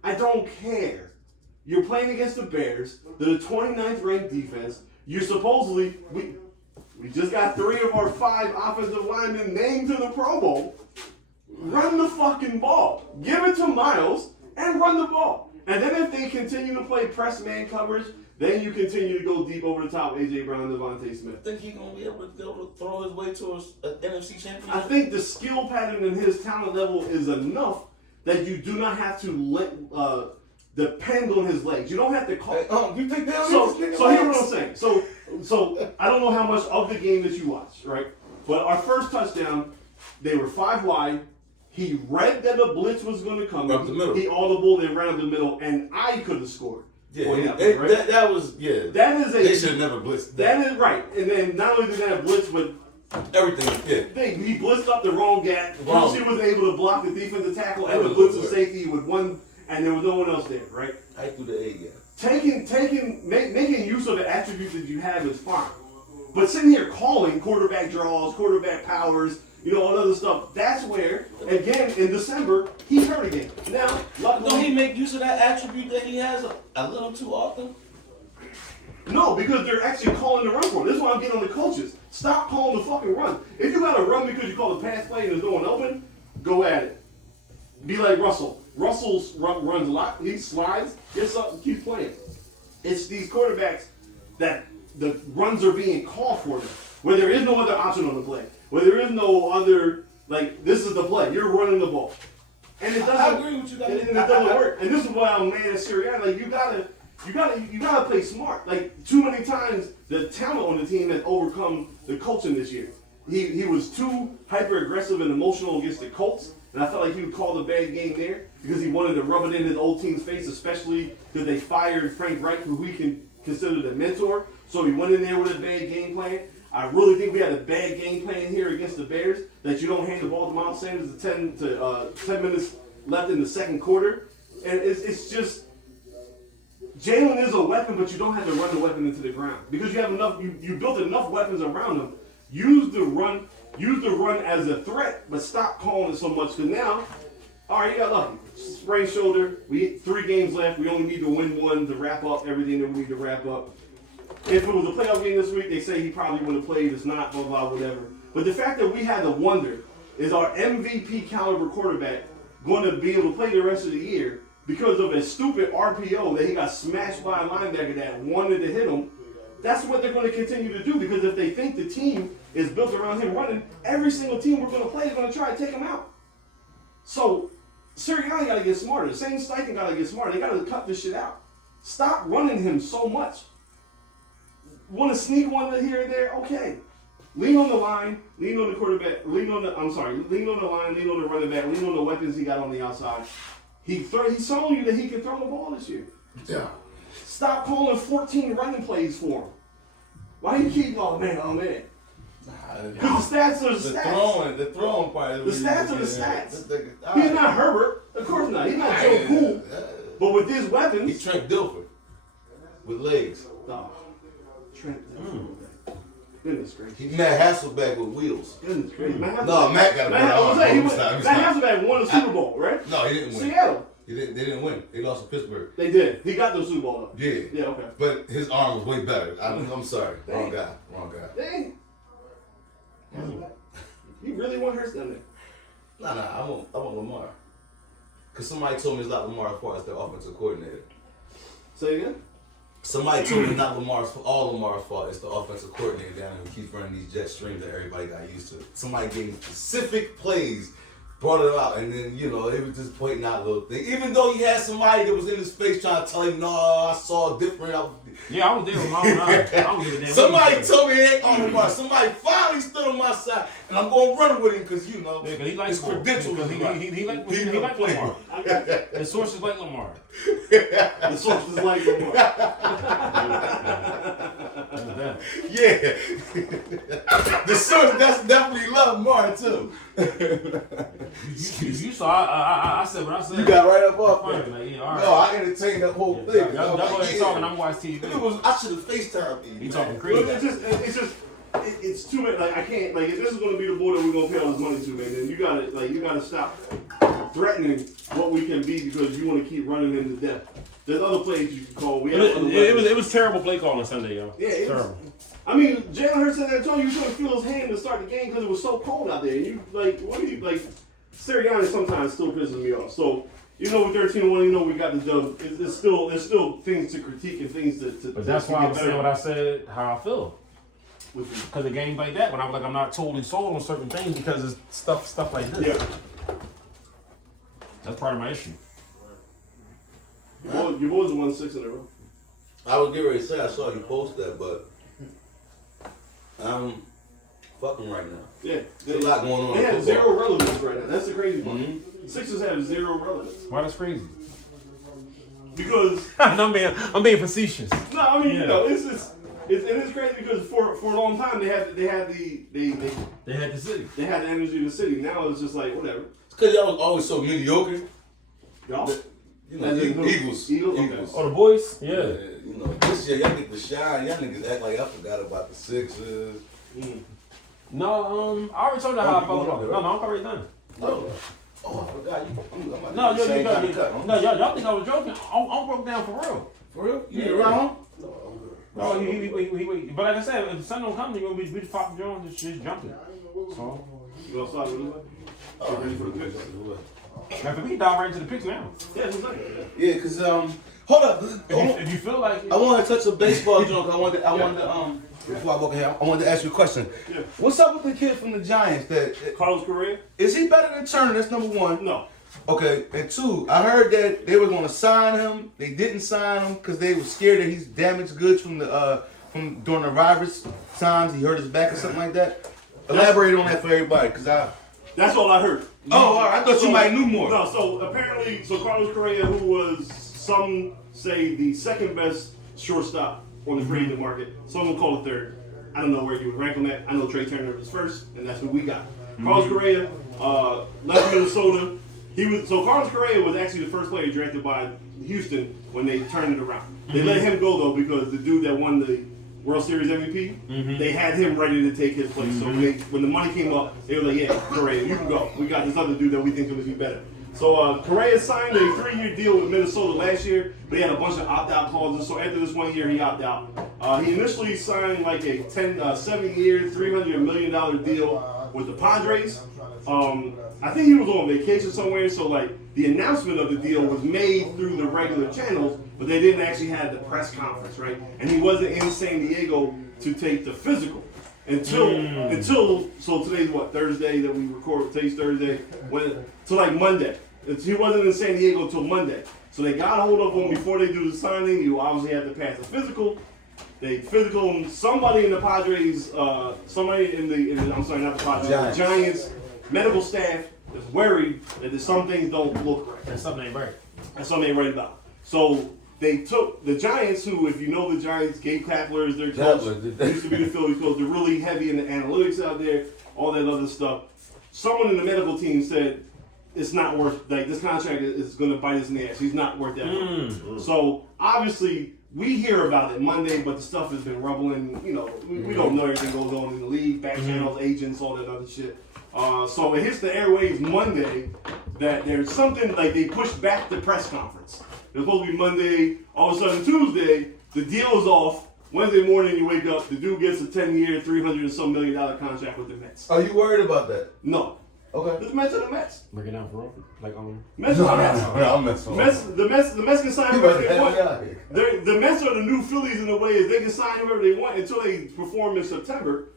I don't care. You're playing against the Bears, the 29th ranked defense. You supposedly we just got 3 of our 5 offensive linemen named to the Pro Bowl. Run the fucking ball. Give it to Miles and run the ball. And then if they continue to play press man coverage, then you continue to go deep over the top. A.J. Brown and Devontae Smith. Think he's gonna be able to throw his way to an NFC championship? I think the skill pattern in his talent level is enough that you do not have to depend on his legs. You don't have to call. You think they'll So here's what I'm saying. So I don't know how much of the game that you watched, right? But our first touchdown, they were 5 wide. He read that a blitz was going to come. Up the middle. He audibled and ran the middle, and I could have scored. Yeah, right? that was, yeah. That is They should have never blitzed. That is right. And then not only did they have blitz, but everything, yeah. he blitzed up the wrong gap. Kelsey was able to block the defensive tackle and the blitz of safety with one, and there was no one else there, right? I threw the A gap. Making use of the attributes that you have is fine. But sitting here calling quarterback draws, quarterback powers, all other stuff, that's where, again, in December, he hurt again. Now, Don't he make use of that attribute that he has a little too often? No, because they're actually calling the run for him. This is why I'm getting on the coaches. Stop calling the fucking run. If you got to run because you call the pass play and there's no one open, go at it. Be like Russell. Russell runs a lot. He slides, gets up, and keeps playing. It's these quarterbacks that the runs are being called for them, where there is no other option on the play, where there is no other, this is the play. You're running the ball. And it doesn't, I agree with you. And it doesn't work. And this is why I'm mad at Sirianni. You gotta play smart. Too many times the talent on the team has overcome the coaching this year. He was too hyper aggressive and emotional against the Colts, and I felt like he would call the bad game there because he wanted to rub it in his old team's face, especially because they fired Frank Reich, who we can consider the mentor. So he went in there with a bad game plan. I really think we had a bad game plan here against the Bears, that you don't hand the ball to Miles Sanders to 10 minutes left in the second quarter. And it's just, Jalen is a weapon, but you don't have to run the weapon into the ground because you have enough. You built enough weapons around him. Use the run as a threat, but stop calling it so much. Because now, all right, you got lucky. Sprained shoulder. We 3 games left. We only need to win 1 to wrap up everything that we need to wrap up. If it was a playoff game this week, they say he probably would have played. It's not, blah blah whatever. But the fact that we had to wonder, is our MVP caliber quarterback going to be able to play the rest of the year because of a stupid RPO that he got smashed by a linebacker that wanted to hit him? That's what they're going to continue to do, because if they think the team is built around him running, every single team we're going to play is going to try to take him out. So Sirianni got to get smarter. Same Steichen got to get smarter. They got to cut this shit out. Stop running him so much. Want to sneak one here and there? Okay. Lean on the line, lean on the quarterback, lean on the line, lean on the running back, lean on the weapons he got on the outside. He's showing you that he can throw the ball this year. Yeah. Stop calling 14 running plays for him. Why do you keep, oh man? Because the stats are the stats. The throwing part. The stats are the stats. He's not Herbert. Of course not. He's not Joe Cool. But with his weapons. He's Trent Dilfer. With legs. Oh, Trent Dilfer. Goodness gracious. He's Matt Hasselbeck with wheels. Goodness gracious. Matt got a Matt Hasselbeck won a Super Bowl, right? No, he didn't win. Seattle. They didn't win. They lost to Pittsburgh. They did. He got the Super Bowl though. Yeah. Yeah, okay. But his arm was way better. I'm sorry. Wrong guy. Dang. You really want Hurts down there? Nah, I want Lamar. Because somebody told me it's not Lamar as far as their offensive coordinator. Say again? Somebody told me it's not Lamar's fault. It's the offensive coordinator down there who keeps running these jet streams that everybody got used to. Somebody gave me specific plays, brought it out, and then, it was just pointing out little things. Even though he had somebody that was in his face trying to tell him, no, I saw different. I was there with my own eyes. I don't give a damn. Somebody told me it ain't on Lamar. Somebody finally stood on my side, and I'm going to run with him because, Yeah, because he likes his credentials. He like Lamar. The sources like Lamar. The sources like Lamar. That's that. Yeah. The source that's definitely love Martin too. You saw, I said what I said. You got right up off Fine, there. like, yeah, all right. No, I entertained the whole thing. Y'all go ahead talking, I'm watching It TV. was, I should have FaceTimed you. You talking But crazy. it's too many. Like I can't. Like if this is going to be the boy that we're going to pay all this money to, man, then you gotta stop threatening what we can be because you want to keep running into death. There's other plays you can call. It was terrible play calling Sunday, yo. Yeah, it was terrible. I mean, Jalen Hurts said that told you couldn't feel his hand to start the game because it was so cold out there. And you like, what do you like? Sirianni sometimes still pisses me off. So with 13-1, we got the dub. There's still things to critique and things to. But that's why I'm saying what I said, how I feel. With Because a game like that, when I'm like, I'm not totally sold on certain things because it's stuff like this. yeah. That's part of my issue. Your boys won 6 in a row. I was getting ready to say I saw you post that, but I'm fucking right now. Yeah. There's a lot going on. They in have football. 0 relevance right now. That's the crazy part. Mhm. Sixers have 0 relevance Why that's crazy? because I'm being facetious. no, I mean Yeah. it's crazy because for a long time they had the They had the city. they had the energy of the city. Now it's just like whatever. It's because y'all was always so mediocre. Y'all. You know, As in who? Eagles. Eagles? Okay. Oh, the boys? Yeah, Yeah. you know, this year y'all get to shine. Y'all niggas act like I forgot about the Sixers. No, I already told you how I felt about it. No, I'm already done. Oh, I forgot you. I'm No, about to y'all cut, huh? y'all think I was joking. I'm broke down for real. For real? You Yeah. need around? No, he but like I said, if the sun don't come, you're gonna be just popping Jones and just jumping. So, You gonna start with it? Oh, Ready for the picks? now we can dive right into the picks now. Yeah, it's like yeah, cause hold up. If you feel like I want to touch a baseball joke. I wanted to before I walk ahead, I wanted to ask you a question. Yeah. What's up with the kid from the Giants? That Carlos Correa? is he better than Turner? That's number one. No. Okay, and two, I heard that they were going to sign him. They didn't sign him because they were scared that he's damaged goods from during the virus times. He hurt his back or something like that. Elaborate on that for everybody, cause That's all I heard. Oh, all right. I thought you might knew more. No, so apparently, Carlos Correa, who was some say the second best shortstop on the free agent market, some will call it third. I don't know where he would rank on that. I know Trey Turner was first, and that's what we got. Carlos Correa left Minnesota. Carlos Correa was actually the first player drafted by Houston when they turned it around. They let him go though because the dude that won the World Series MVP, they had him ready to take his place. So when the money came up, they were like, yeah, Correa, you can go. We got this other dude that we think is going to be better. So Correa signed a 3-year deal with Minnesota last year, but he had a bunch of opt-out clauses. So after this 1 year, he opted out. He initially signed like a 7-year, $300 million deal with the Padres. I think he was on vacation somewhere, so like the announcement of the deal was made through the regular channels, but they didn't actually have the press conference, right? And he wasn't in San Diego to take the physical until so today's what, Thursday that we record. Today's Thursday, so like Monday. He wasn't in San Diego till Monday, so they got a hold of him before they do the signing. You obviously have to pass the physical. They physical him. Somebody in the Padres, somebody in the I'm sorry, not the Padres, Giants medical staff is worried that some things don't look right. and something ain't right. That's something they right about. So they took the Giants, who, if you know the Giants, Gabe Kapler is their coach. Used to be the Phillies coach. They're really heavy in the analytics out there, all that other stuff. Someone in the medical team said it's not worth, like, this contract is going to bite us in the ass. He's not worth that money. So obviously we hear about it Monday, but the stuff has been rumbling. You know, we don't know everything goes on in the league, back channels, agents, all that other shit. So it hits the airwaves Monday that there's something, like they pushed back the press conference. It was supposed to be Monday. All of a sudden Tuesday, the deal is off. Wednesday morning you wake up, the dude gets a 10-year, $300 and some million contract with the Mets. Are you worried about that? No. Okay. The Mets are the Mets. Break it down for real. Like Mets are the Mets. I'm messing The Mets can sign whoever they want. The Mets are the new Phillies in a way is they can sign whoever they want until they perform in September.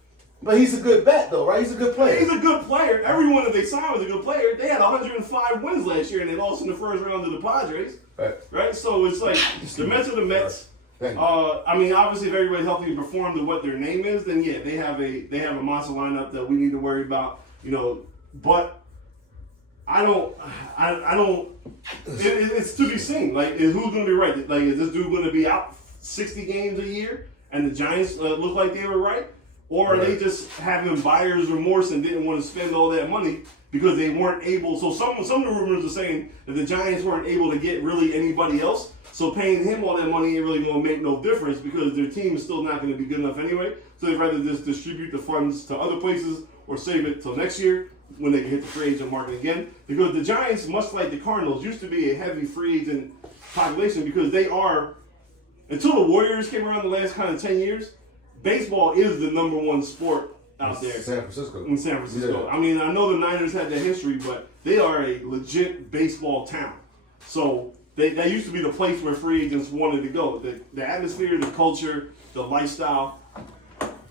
But he's a good bat, though, right? He's a good player. He's a good player. Everyone that they signed was a good player. They had 105 wins last year, and they lost in the first round to the Padres. Right? So it's like the Mets are the Mets. I mean, obviously, if everybody's healthy and perform to what their name is, then yeah, they have a monster lineup that we need to worry about. You know, but I don't. It's to be seen. Like, who's going to be right? Like, is this dude going to be out 60 games a year? and the Giants look like they were right? Or are they just having buyer's remorse and didn't want to spend all that money because they weren't able? So some of the rumors are saying that the Giants weren't able to get really anybody else. So paying him all that money ain't really going to make no difference because their team is still not going to be good enough anyway. So they'd rather just distribute the funds to other places or save it till next year when they can hit the free agent market again. Because the Giants, much like the Cardinals, used to be a heavy free agent population because they are, until the Warriors came around the last kind of 10 years, baseball is the number one sport out there. San Francisco. In San Francisco. Yeah. I mean, I know the Niners had that history, but they are a legit baseball town. So that used to be the place where free agents wanted to go. The atmosphere, the culture, the lifestyle,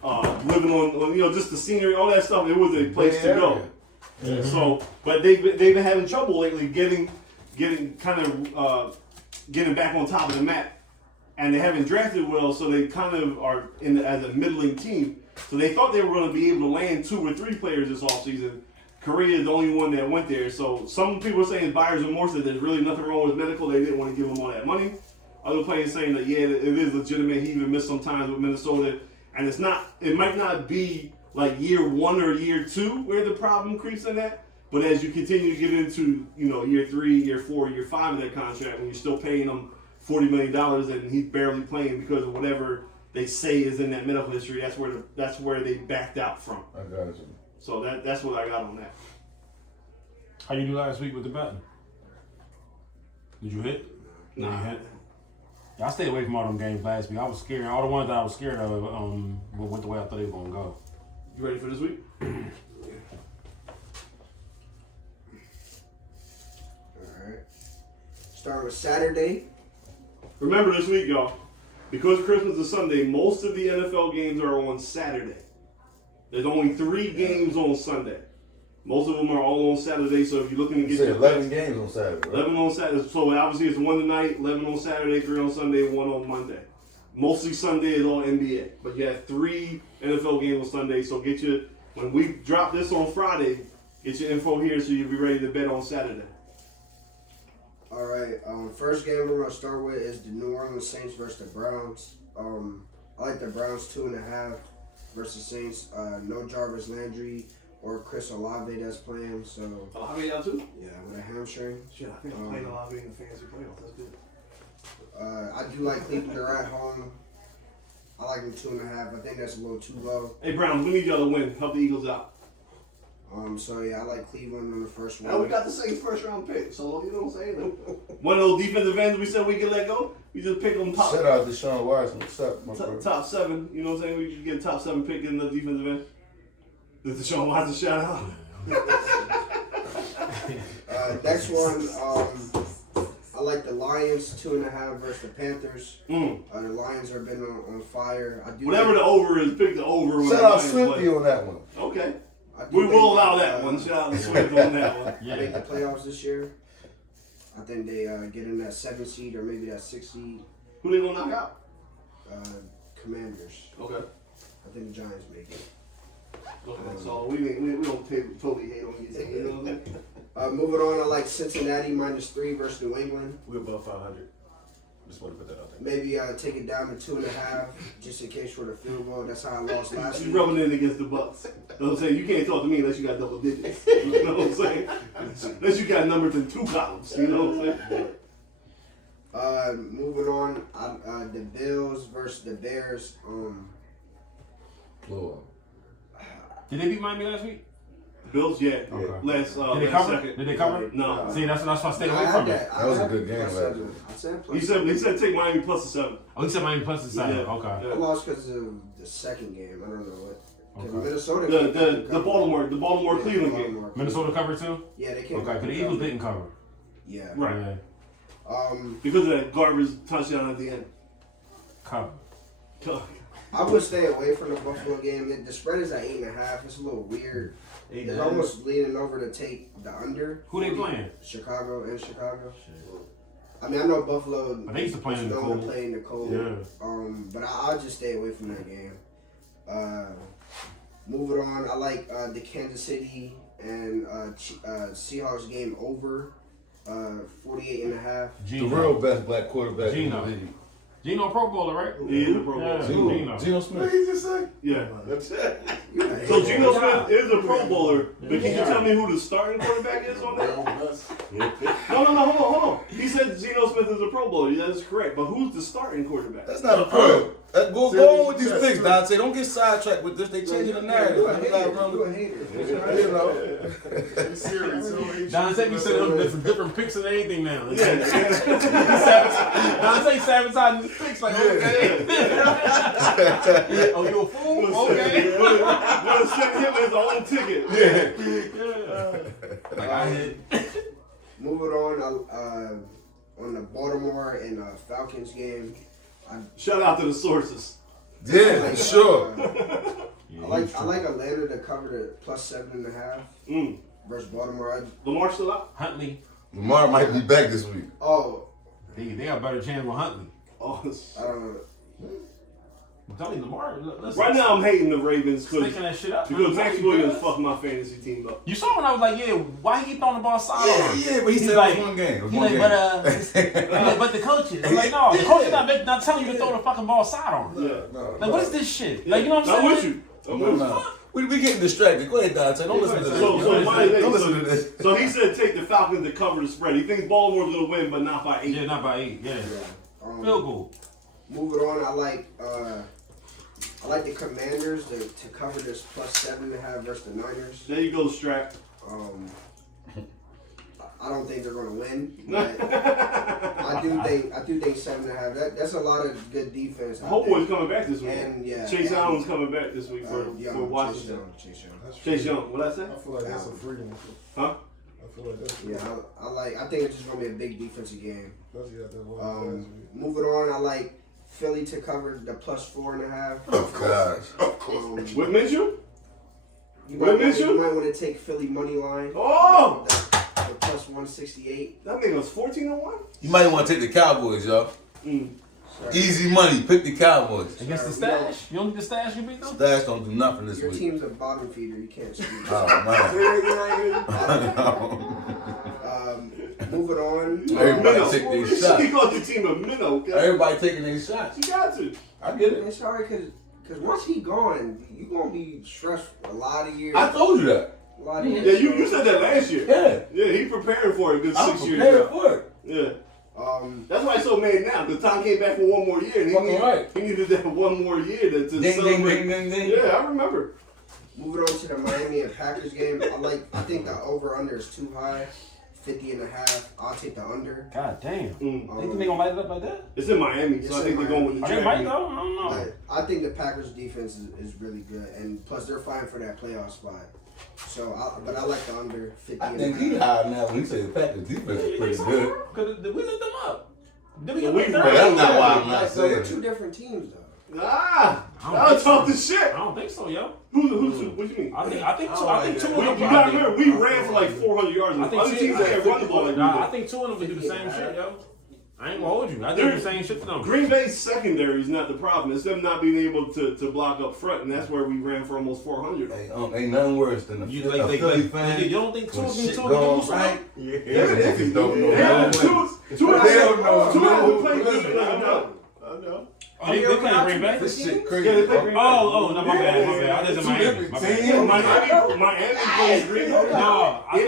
living on just the scenery, all that stuff. It was a place to go. Mm-hmm. So, but they've been having trouble lately getting back on top of the map. And they haven't drafted well, so they kind of are as a middling team. So they thought they were going to be able to land 2 or 3 players this offseason. Korea is the only one that went there. So some people are saying buyer's remorse, that there's really nothing wrong with medical. They didn't want to give him all that money. Other players saying that, yeah, it is legitimate. He even missed some times with Minnesota. And it might not be like year 1 or year 2 where the problem creeps in that. But as you continue to get into, year 3, year 4, year 5 of that contract, when you're still paying them $40 million and he's barely playing because of whatever they say is in that medical history, that's where they backed out from. I got you. So that's what I got on that. How you do last week with the betting? Did you hit? Nah. You hit? I stayed away from all them games last week. I was scared. All the ones that I was scared of went the way I thought they were going to go. You ready for this week? Alright. Start with Saturday. Remember this week, y'all, because Christmas is Sunday, most of the NFL games are on Saturday. There's only 3 games on Sunday. Most of them are all on Saturday, so if you're looking to get your 11 games on Saturday. Right? 11 on Saturday. So obviously it's 1 tonight, 11 on Saturday, 3 on Sunday, 1 on Monday. Mostly Sunday is all NBA, but you have 3 NFL games on Sunday. So when we drop this on Friday, get your info here so you'll be ready to bet on Saturday. All right. First game we're gonna start with is the New Orleans Saints versus the Browns. I like the Browns 2.5 versus Saints. No Jarvis Landry or Chris Olave that's playing. So Olave out too? yeah, with a hamstring. Shit, I think I'm playing Olave in the fantasy playoffs. That's good. I do like Cleveland. They're at home. I like them 2.5. I think that's a little too low. Hey Browns, we need y'all to win. Help the Eagles out. So yeah, I like Cleveland on the first one. Now we got the same first round pick, so you know what I'm saying? One of those defensive ends we said we could let go, we just pick them top. Shout out to Deshaun Watson. What's up, my brother? Top 7, you know what I'm saying? We could get a top 7 pick in the defensive end. This is Deshaun Watson shout out. Next one, I like the Lions 2.5 versus the Panthers. The Lions have been on fire. Whatever the over is, pick the over. Shout out Swifty on that one. Okay. We will allow that one. Shout out to Swift on that one. I think the playoffs this year. I think they get in that 7th seed or maybe that 6th seed. Who they gonna knock out? Commanders. Okay. I think the Giants make it. Okay. So we don't totally hate on you. You know what I'm saying? Moving on, I like Cincinnati -3 versus New England. We're above 500. Just want to put that out there. Maybe take it down to 2.5 just in case for the field goal. That's how I lost last She's week. rubbing in against the Bucks. You know what I'm saying? You can't talk to me unless you got double digits. You know what I'm saying? Unless you got numbers in 2 columns. You know what I'm saying? Moving on, the Bills versus the Bears. Floor. Did they beat Miami last week? Bills, yeah. Okay. Last Did they cover? second. Did they cover? No. See, that's why I stayed away from it. That was a good game last week. I said plus He said take Miami plus the 7. Oh, he said Miami plus the 7. Yeah. Okay. I lost because of the second game. I don't know what. Because Okay. Minnesota. The Baltimore Cleveland game. Minnesota covered too? Yeah, they came. Okay, because the Eagles didn't cover. Yeah. Right. Yeah. Because of that garbage touchdown at the end. Cover. I would stay away from the Buffalo game. The spread is at 8.5. It's a little weird. It's almost leaning over to take the under. Who they playing? Chicago. I mean, I know Buffalo. But they used to play in the cold. Play in the cold. Yeah. But I'll just stay away from that game. Moving on, I like the Kansas City and Seahawks game over 48.5. The real best black quarterback in the league. Geno Pro Bowler, right? He is a Pro Bowler. Yeah, Geno What Smith. did he just say? Yeah. That's it. So Geno Smith is a Pro Bowler, but can you tell me who the starting quarterback is on that? No, hold on. He said Geno Smith is a Pro Bowler. Yeah, that's correct. But who's the starting quarterback? That's not a pro. Go on with these picks, Dante. Don't get sidetracked with this. They changing the narrative. You a hater. You know. Serious. Dante be saying them different picks and anything now. Yeah. Dante sabotaging his picks like, okay. Oh, you a fool? Okay. We'll send him his own ticket. Like I had. Moving on the Baltimore and Falcons game. Shout out to the sources. Yeah, sure. I like Atlanta to cover the plus 7.5 versus Baltimore. Lamar still out? Huntley. Lamar might be back this week. They got a better chance with Huntley. Oh, I'm telling you, Lamar. Listen, right now I'm hating the Ravens sticking that shit up. because man. Max Williams fucked my fantasy team up. You saw when I was like, yeah, why he throwing the ball sidearm? Yeah, but he He's said like, it was one game. It was He's one like, game. but the coaches. I'm like, no, the coach is not telling you to throw the fucking ball sidearm. Yeah. Like, what is this shit? Like, you know what I'm I'm saying? with you. No. We getting distracted. Go ahead, Dante. Don't listen to this. Don't listen to this. So he said take the Falcons to cover the spread. He thinks Baltimore's going to win, but not by 8. Yeah, not by 8. Yeah. Field goal. Moving on, I like the Commanders to cover this plus 7.5 versus the Niners. There you go, Strap. I don't think they're going to win, but I do think 7.5. That's a lot of good defense. Homeboy's coming back this week. And Chase Allen's coming back this week for Washington. Chase Young. What I say? I feel like that's a freedom. Huh? I feel like that's I think it's just going to be a big defensive game. Moving Moving on, I like Philly to cover the plus 4.5. Of course. With Minshew? You might want to take Philly money line. Oh! The plus 168. That nigga was 14-1? You might want to take the Cowboys, y'all. Easy money. Pick the Cowboys. Against the stash? You don't need the stash you beat though? Stash don't do nothing this Your week. team's a bottom feeder. You can't speak. Moving on. Everybody take their He shots. called the team a minnow. Okay? Everybody taking their shots. You got to. I get it. Man, sorry, because once he gone, you going to be stressed for a lot of years. I told you that. A lot of Yeah, years. you said that last year. Yeah. Yeah, he preparing for it a good I'm 6 years prepared now. for it. Yeah. That's why he's so mad now. Because Tom came back for one more year. And he needed that one more year to Ding, celebrate. ding, ding, ding. Yeah, I remember. Moving on to the Miami and Packers game. I think the over-under is too high. 50.5. I'll take the under. God damn. You think Um, they gonna light it up like that? It's in Miami, so It's I in think they're going with the Are they trap. might though? I don't know. But I think the Packers defense is really good, and plus they're fighting for that playoff spot. So, I like the under 50. I think he high now when he said the Packers defense is pretty good. Cause we lift them up. Did we But get them But that's not why I'm not They're saying two it. different teams, though. Ah! I don't I'll think talk so. the shit. I don't think so, yo. Who's what you mean? I think two of them. You gotta remember, we ran for like 400 yards. I think Other teams that can't run the ball like we Nah, I do. think two of them would do the same shit, yo. I ain't gonna hold you. I do the same shit to them. Green Bay's secondary is not the problem. It's them not being able to block up front, and that's where we ran for almost 400. Ain't nothing worse than a You Philly fan. you don't think two when of them shit two going of them right. Yeah, Niggas don't know. Yeah, two of them play good. I know. Oh, they playing Green Bay? This shit Yeah, crazy. they play bro. Green Bay. Oh, no, my bad. I did in Miami. My bad. Miami plays Green Bay. No, I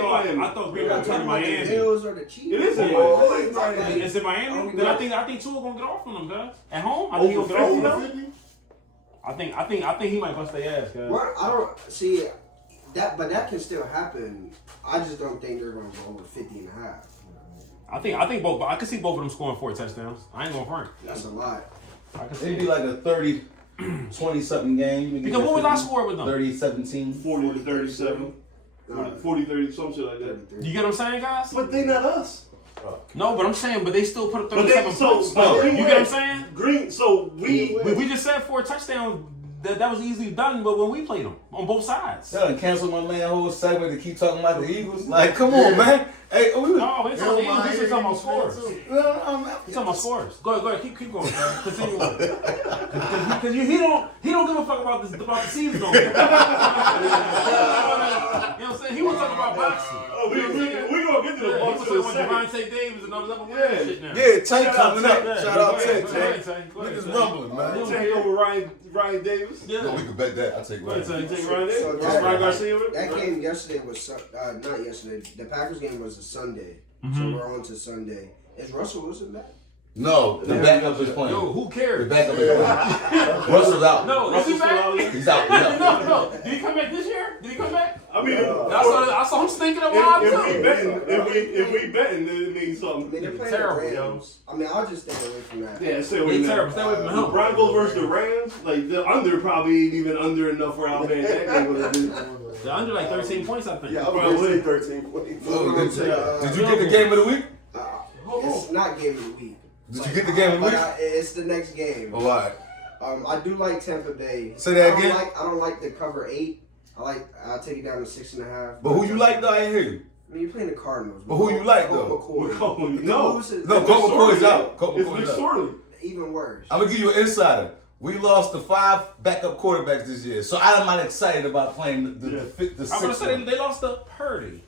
thought Green Bay was playing The Miami. Bills or the Chiefs? It is in Oh, Miami. It's in Miami. Then I think two are gonna get off on them, guys. At home, I think Over he'll get off on 50 them. I think he might bust their ass, guys. Well, I don't see that, but that can still happen. I just don't think they're going to go over 50.5. I think both. I can see both of them scoring 4 touchdowns. I ain't gonna front. That's a lot. I can see It'd be it. like a 30, 20-something game. Because what was our score with them? 30-17. 40 to 37. 40, 30, some shit like that. You get what I'm saying, guys? But they not us. No, but I'm saying, but they still put up But 37 they, so, points. but You Green get Bay- what I'm saying? Green, so we We just said 4 touchdowns. That was easily done, but when we played them on both sides. Y'all done canceled my man whole segment to keep talking about the Eagles. Like, come on, man. Hey, No, it's on the Eagles. This is talking about scores. He's no, talking about scores. Go ahead, keep going. Man. Continue on. Because he don't give a fuck about the season. You know what I'm saying? He was talking about boxing. we gonna get to the Bucks in a second. Devontae Davis and all this other weird shit now. Yeah, Tank Shout out coming up. Tank. Shout out Go ahead, Tank, go ahead, Tank. Tank. Go ahead, Niggas Tank. rumbling, man. Take over Ryan Davis. Yeah. No, we can bet that. I take Go ahead, Ryan. Tank. Take Ryan Davis. So Just Ryan Garcia with it? That game yesterday was not yesterday. The Packers game was a Sunday, so we're on to Sunday. Is Russell Wilson back? No, the backup is playing. Yo, who The cares? backup is playing. Russell's out. No, is Russell's he still out back? here? He's out. He's out. No. Did he come back this year? Did he come back? I mean, I saw him stinking a while if we too. betting, if we betting, then it means I something. mean, they're playing Terrible, the yo. Rams. I mean, I'll just stay away from that. Yeah, stay away He's from terrible. that. Stay away from The him. Broncos versus the Rams, like the under probably ain't even under enough for Alabama. That game would have been. They're under like 13 points, I think. Yeah, I was gonna say 13 points. Oh, Moving did on to, you get the game of the week? It's not game of the week. Did you get the game of the But week? it's the next game. Oh, all right. I do like Tampa Bay. Say that I again? don't like the cover 8. I'll take it down to 6.5. But who you like, though? I ain't hear you. I mean, you're playing the Cardinals. But who you like, though? No, No, Colt McCoy's out. Colt It's McCoy's out. McSorley. Even worse. I'm going to give you an insider. We lost the 5 backup quarterbacks this year. So I'm not excited about playing the I'm gonna sixth say one. they lost to Purdy.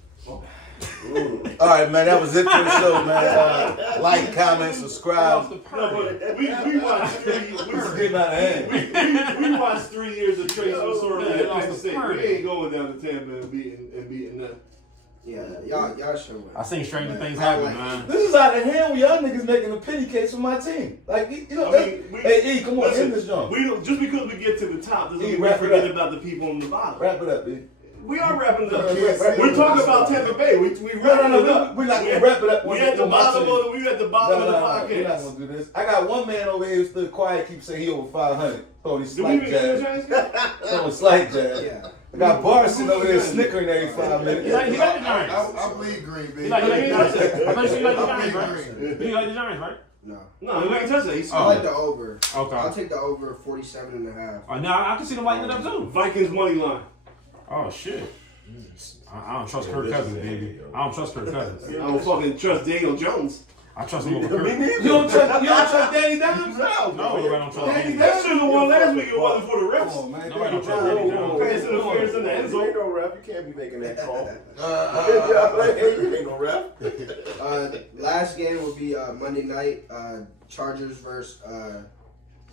All right, man. That was it for the show, man. Like, comment, They lost subscribe. to No, Purdy. but we watched three. This is getting out of hand. We watched 3 years of Trace McSorley they at lost Penn to State. Purdy. We ain't going down to Tampa and beating them. Yeah, y'all should win. I seen stranger things I happen, like- man. This is out of hand when y'all niggas making a pity case for my team. Like, you know, I mean, hey, E, come on, listen, end this joint. we don't, just because we get to the top doesn't Hey, mean we wrap it forget up. about the people on the bottom. Wrap it up, E. We are wrapping it up. Yeah, We're talking about Tampa Bay. We wrapping it up. We're not gonna wrap it up. We at the bottom of the we at the bottom of the We're not podcast. gonna do this. I got one man over here who stood quiet, keeps saying he over 500. Throwing these Do we slight even get a jabs. chance? Throwing slight jabs. Yeah. I got Bars sitting over there snickering every 5 minutes. He like the Giants. I bleed green, baby. He like the Giants. I bet you like the Giants, right? You like the Giants, right? No. No, we ain't touch that. He's I like the over. Okay. I'll take the over 47.5. Now I can see them lighting it up too. Vikings money line. Oh shit. I don't trust Kirk Cousins, baby. I don't trust Kirk Cousins. I don't fucking trust Daniel Jones. I trust him over Kirk. You don't trust Danny Dimes? No, nobody don't trust Danny him. That should have won last week. It wasn't for the Come refs. on, man. Nobody don't trust Danny Dimes. Pass interference in the end You zone. ain't no ref. You can't be making that call. You ain't no ref. Last game will be Monday night. Chargers versus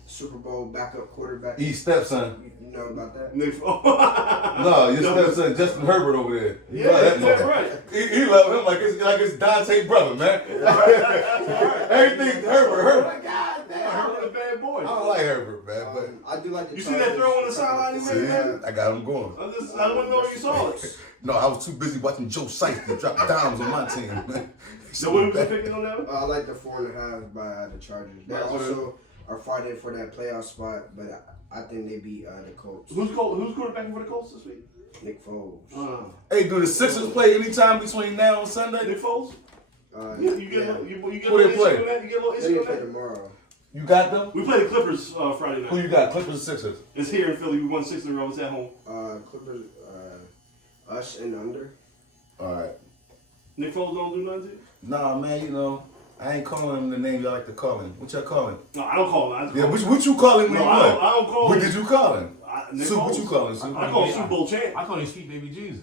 Super Bowl backup quarterback. E stepson. You know about that? Nick. No, your stepson Justin Herbert over there. You love Yeah, that that's motherfucker. right. He love him like it's Dante brother, man. Everything Herbert. God damn. Herbert a bad boy. I don't like Herbert, man, but I do like the You see that throw on the sideline he made, see, man? I got him going. I want to know if you saw it. No, I was too busy watching Joe Sykes to drop dimes on my team, man. So what was you picking on that one? I like the 4.5 by the Chargers. They That's also are fighting for that playoff spot, but I think they beat the Colts. Who's quarterbacking for the Colts this week? Nick Foles. Hey, do the Sixers play anytime between now and Sunday? Nick Foles? Yeah, You get a little, you get a Who little they play? issue with that? You get a little They issue can with play that? tomorrow. You got them? We play the Clippers Friday Who night. you got? Clippers or Sixers? It's here in Philly. We won 6 in a row. It's at home. Clippers, us and under. All right. Nick Foles don't do nothing to you? Nah, man, you know, I ain't calling him the name y'all like to call him. What y'all call him? No, I don't call him. I just Yeah, call him. what you call him when No, you I won? don't call What him. did you call him? Nick Soup, what Foles. you call him, Soup? I call him Super Bowl champ. I call him Sweet Baby Jesus.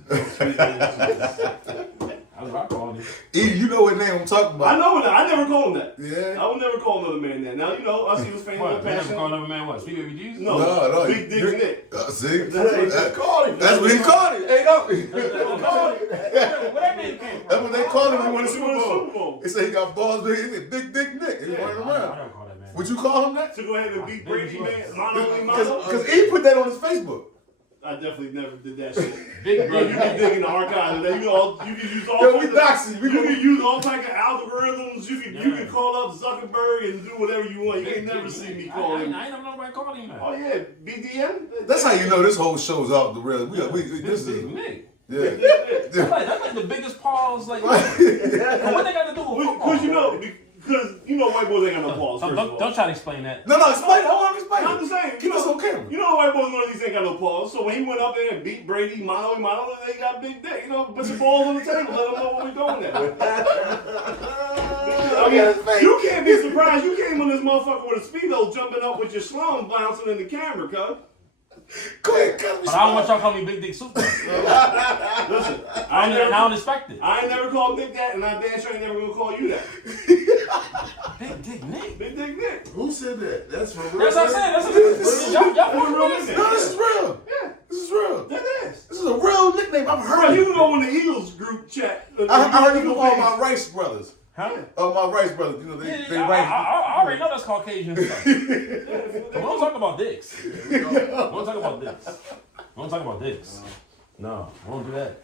That's what I call him. E, you know what name I'm talking about. I know that. I never call him that. Yeah? I would never call another man that. Now, you know, us Eagles fans What? are They never call passionate. another man what? Sweet Baby Jesus? No, No, Big Dick you- Nick. See? That's what he That- Call him. That's what he called it. Hey, don't. Where that name came from? That's what they called him when he won the He Super won the Bowl. Super Bowl. They say he got balls big. He said Big Dick Nick. He Yeah. running I around. don't call that man. Would you call him that? To go ahead and beat Brady, man. Mono. Because he put that on his Facebook. I definitely never did that shit. Big Bro, you can dig in the archives. You can use all. Yo, we types doxy. of- You can use all type of algorithms. You can call up Zuckerberg and do whatever you want. You ain't never see me call him. I ain't never nobody call him that. Oh yeah, BDM. That's how you know this whole show's off the rails. This Big is, Nick. yeah. That's like the biggest pause. Like, what they got to do with football? Because you know white boys ain't got no balls. First of all. Don't try to explain that. No, explain it. I want to explain it. I'm just saying. Keep us on camera. You know white boys know these ain't got no balls. So when he went up there and beat Brady, mano, they got big dick. You know, put your balls on the table. Let them know what we're going at. I mean, you can't be surprised. You came on this motherfucker with a speedo jumping up with your slum bouncing in the camera, cuz. Go ahead, cut me. But I don't want y'all call me Big Dick Soupa. Listen, I don't expect it. I ain't never called Nick that, and I'm damn sure ain't never gonna call you that. Big Dick Nick. Big Dick Nick. Who said that? That's for real. That's what I'm saying. That's y'all That's fucking a real with nickname. No, this is real. Yeah, This is real. that is. This is a real nickname. I've Bro, heard you it. can go in the Eagles group chat. I heard it from all my Rice brothers. Huh? My Rice brothers. You know, they I Rice. already know that's Caucasian stuff. But we don't talk about dicks. We don't talk about dicks. We don't talk about dicks. No, I won't do that.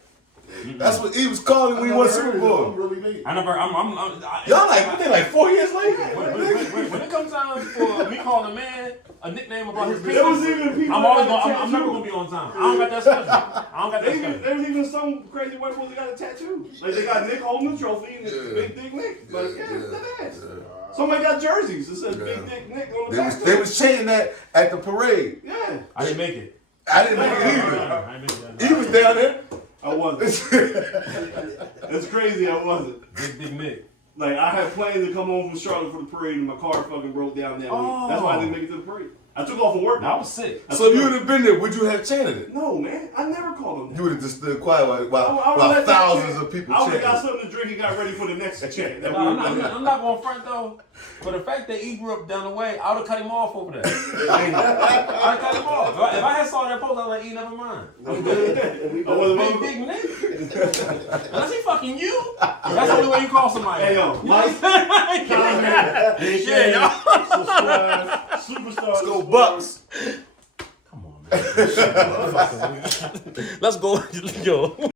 That's what he was calling when he won the Super Bowl. I'm really late. I never. Y'all like, they like 4 years late? When it comes time for me calling a man a nickname about his There was penis, even people. I'm never gonna be on time. I don't got that schedule. I don't got that schedule. There was even some crazy white boys that got a tattoo. Like they got Nick holding the trophy and it's Big Dick Nick. Like, yeah, that ass. Somebody got jerseys that says Big Dick Nick on the tattoo. They was chanting that at the parade. Yeah. I didn't make it. I didn't make it either. I didn't make it. He was down there. I wasn't. It's crazy I wasn't. Big Nick. Like I had plans to come home from Charlotte for the parade and my car fucking broke down that week. That's why I didn't make it to the parade. I took off from work. I was sick. So if you would have been there, would you have chanted it? No, man. I never called him that. You would have just stood quiet while I would've let that thousands chant. of people I would have got chanted. something to drink and got ready for the next chant. That No, we were doing. I'm not going front though. But the fact that he grew up down the way, I would have cut him off over that. I'd have cut him off. If I had saw that post, I was like, never mind. I'm good. Big Nick. Unless he fucking you. That's the only way you call somebody. Hey, yo, Mike, comment, Yeah, y'all. subscribe, superstar. Let's go Bucks. Come on, man. Let's go. Yo.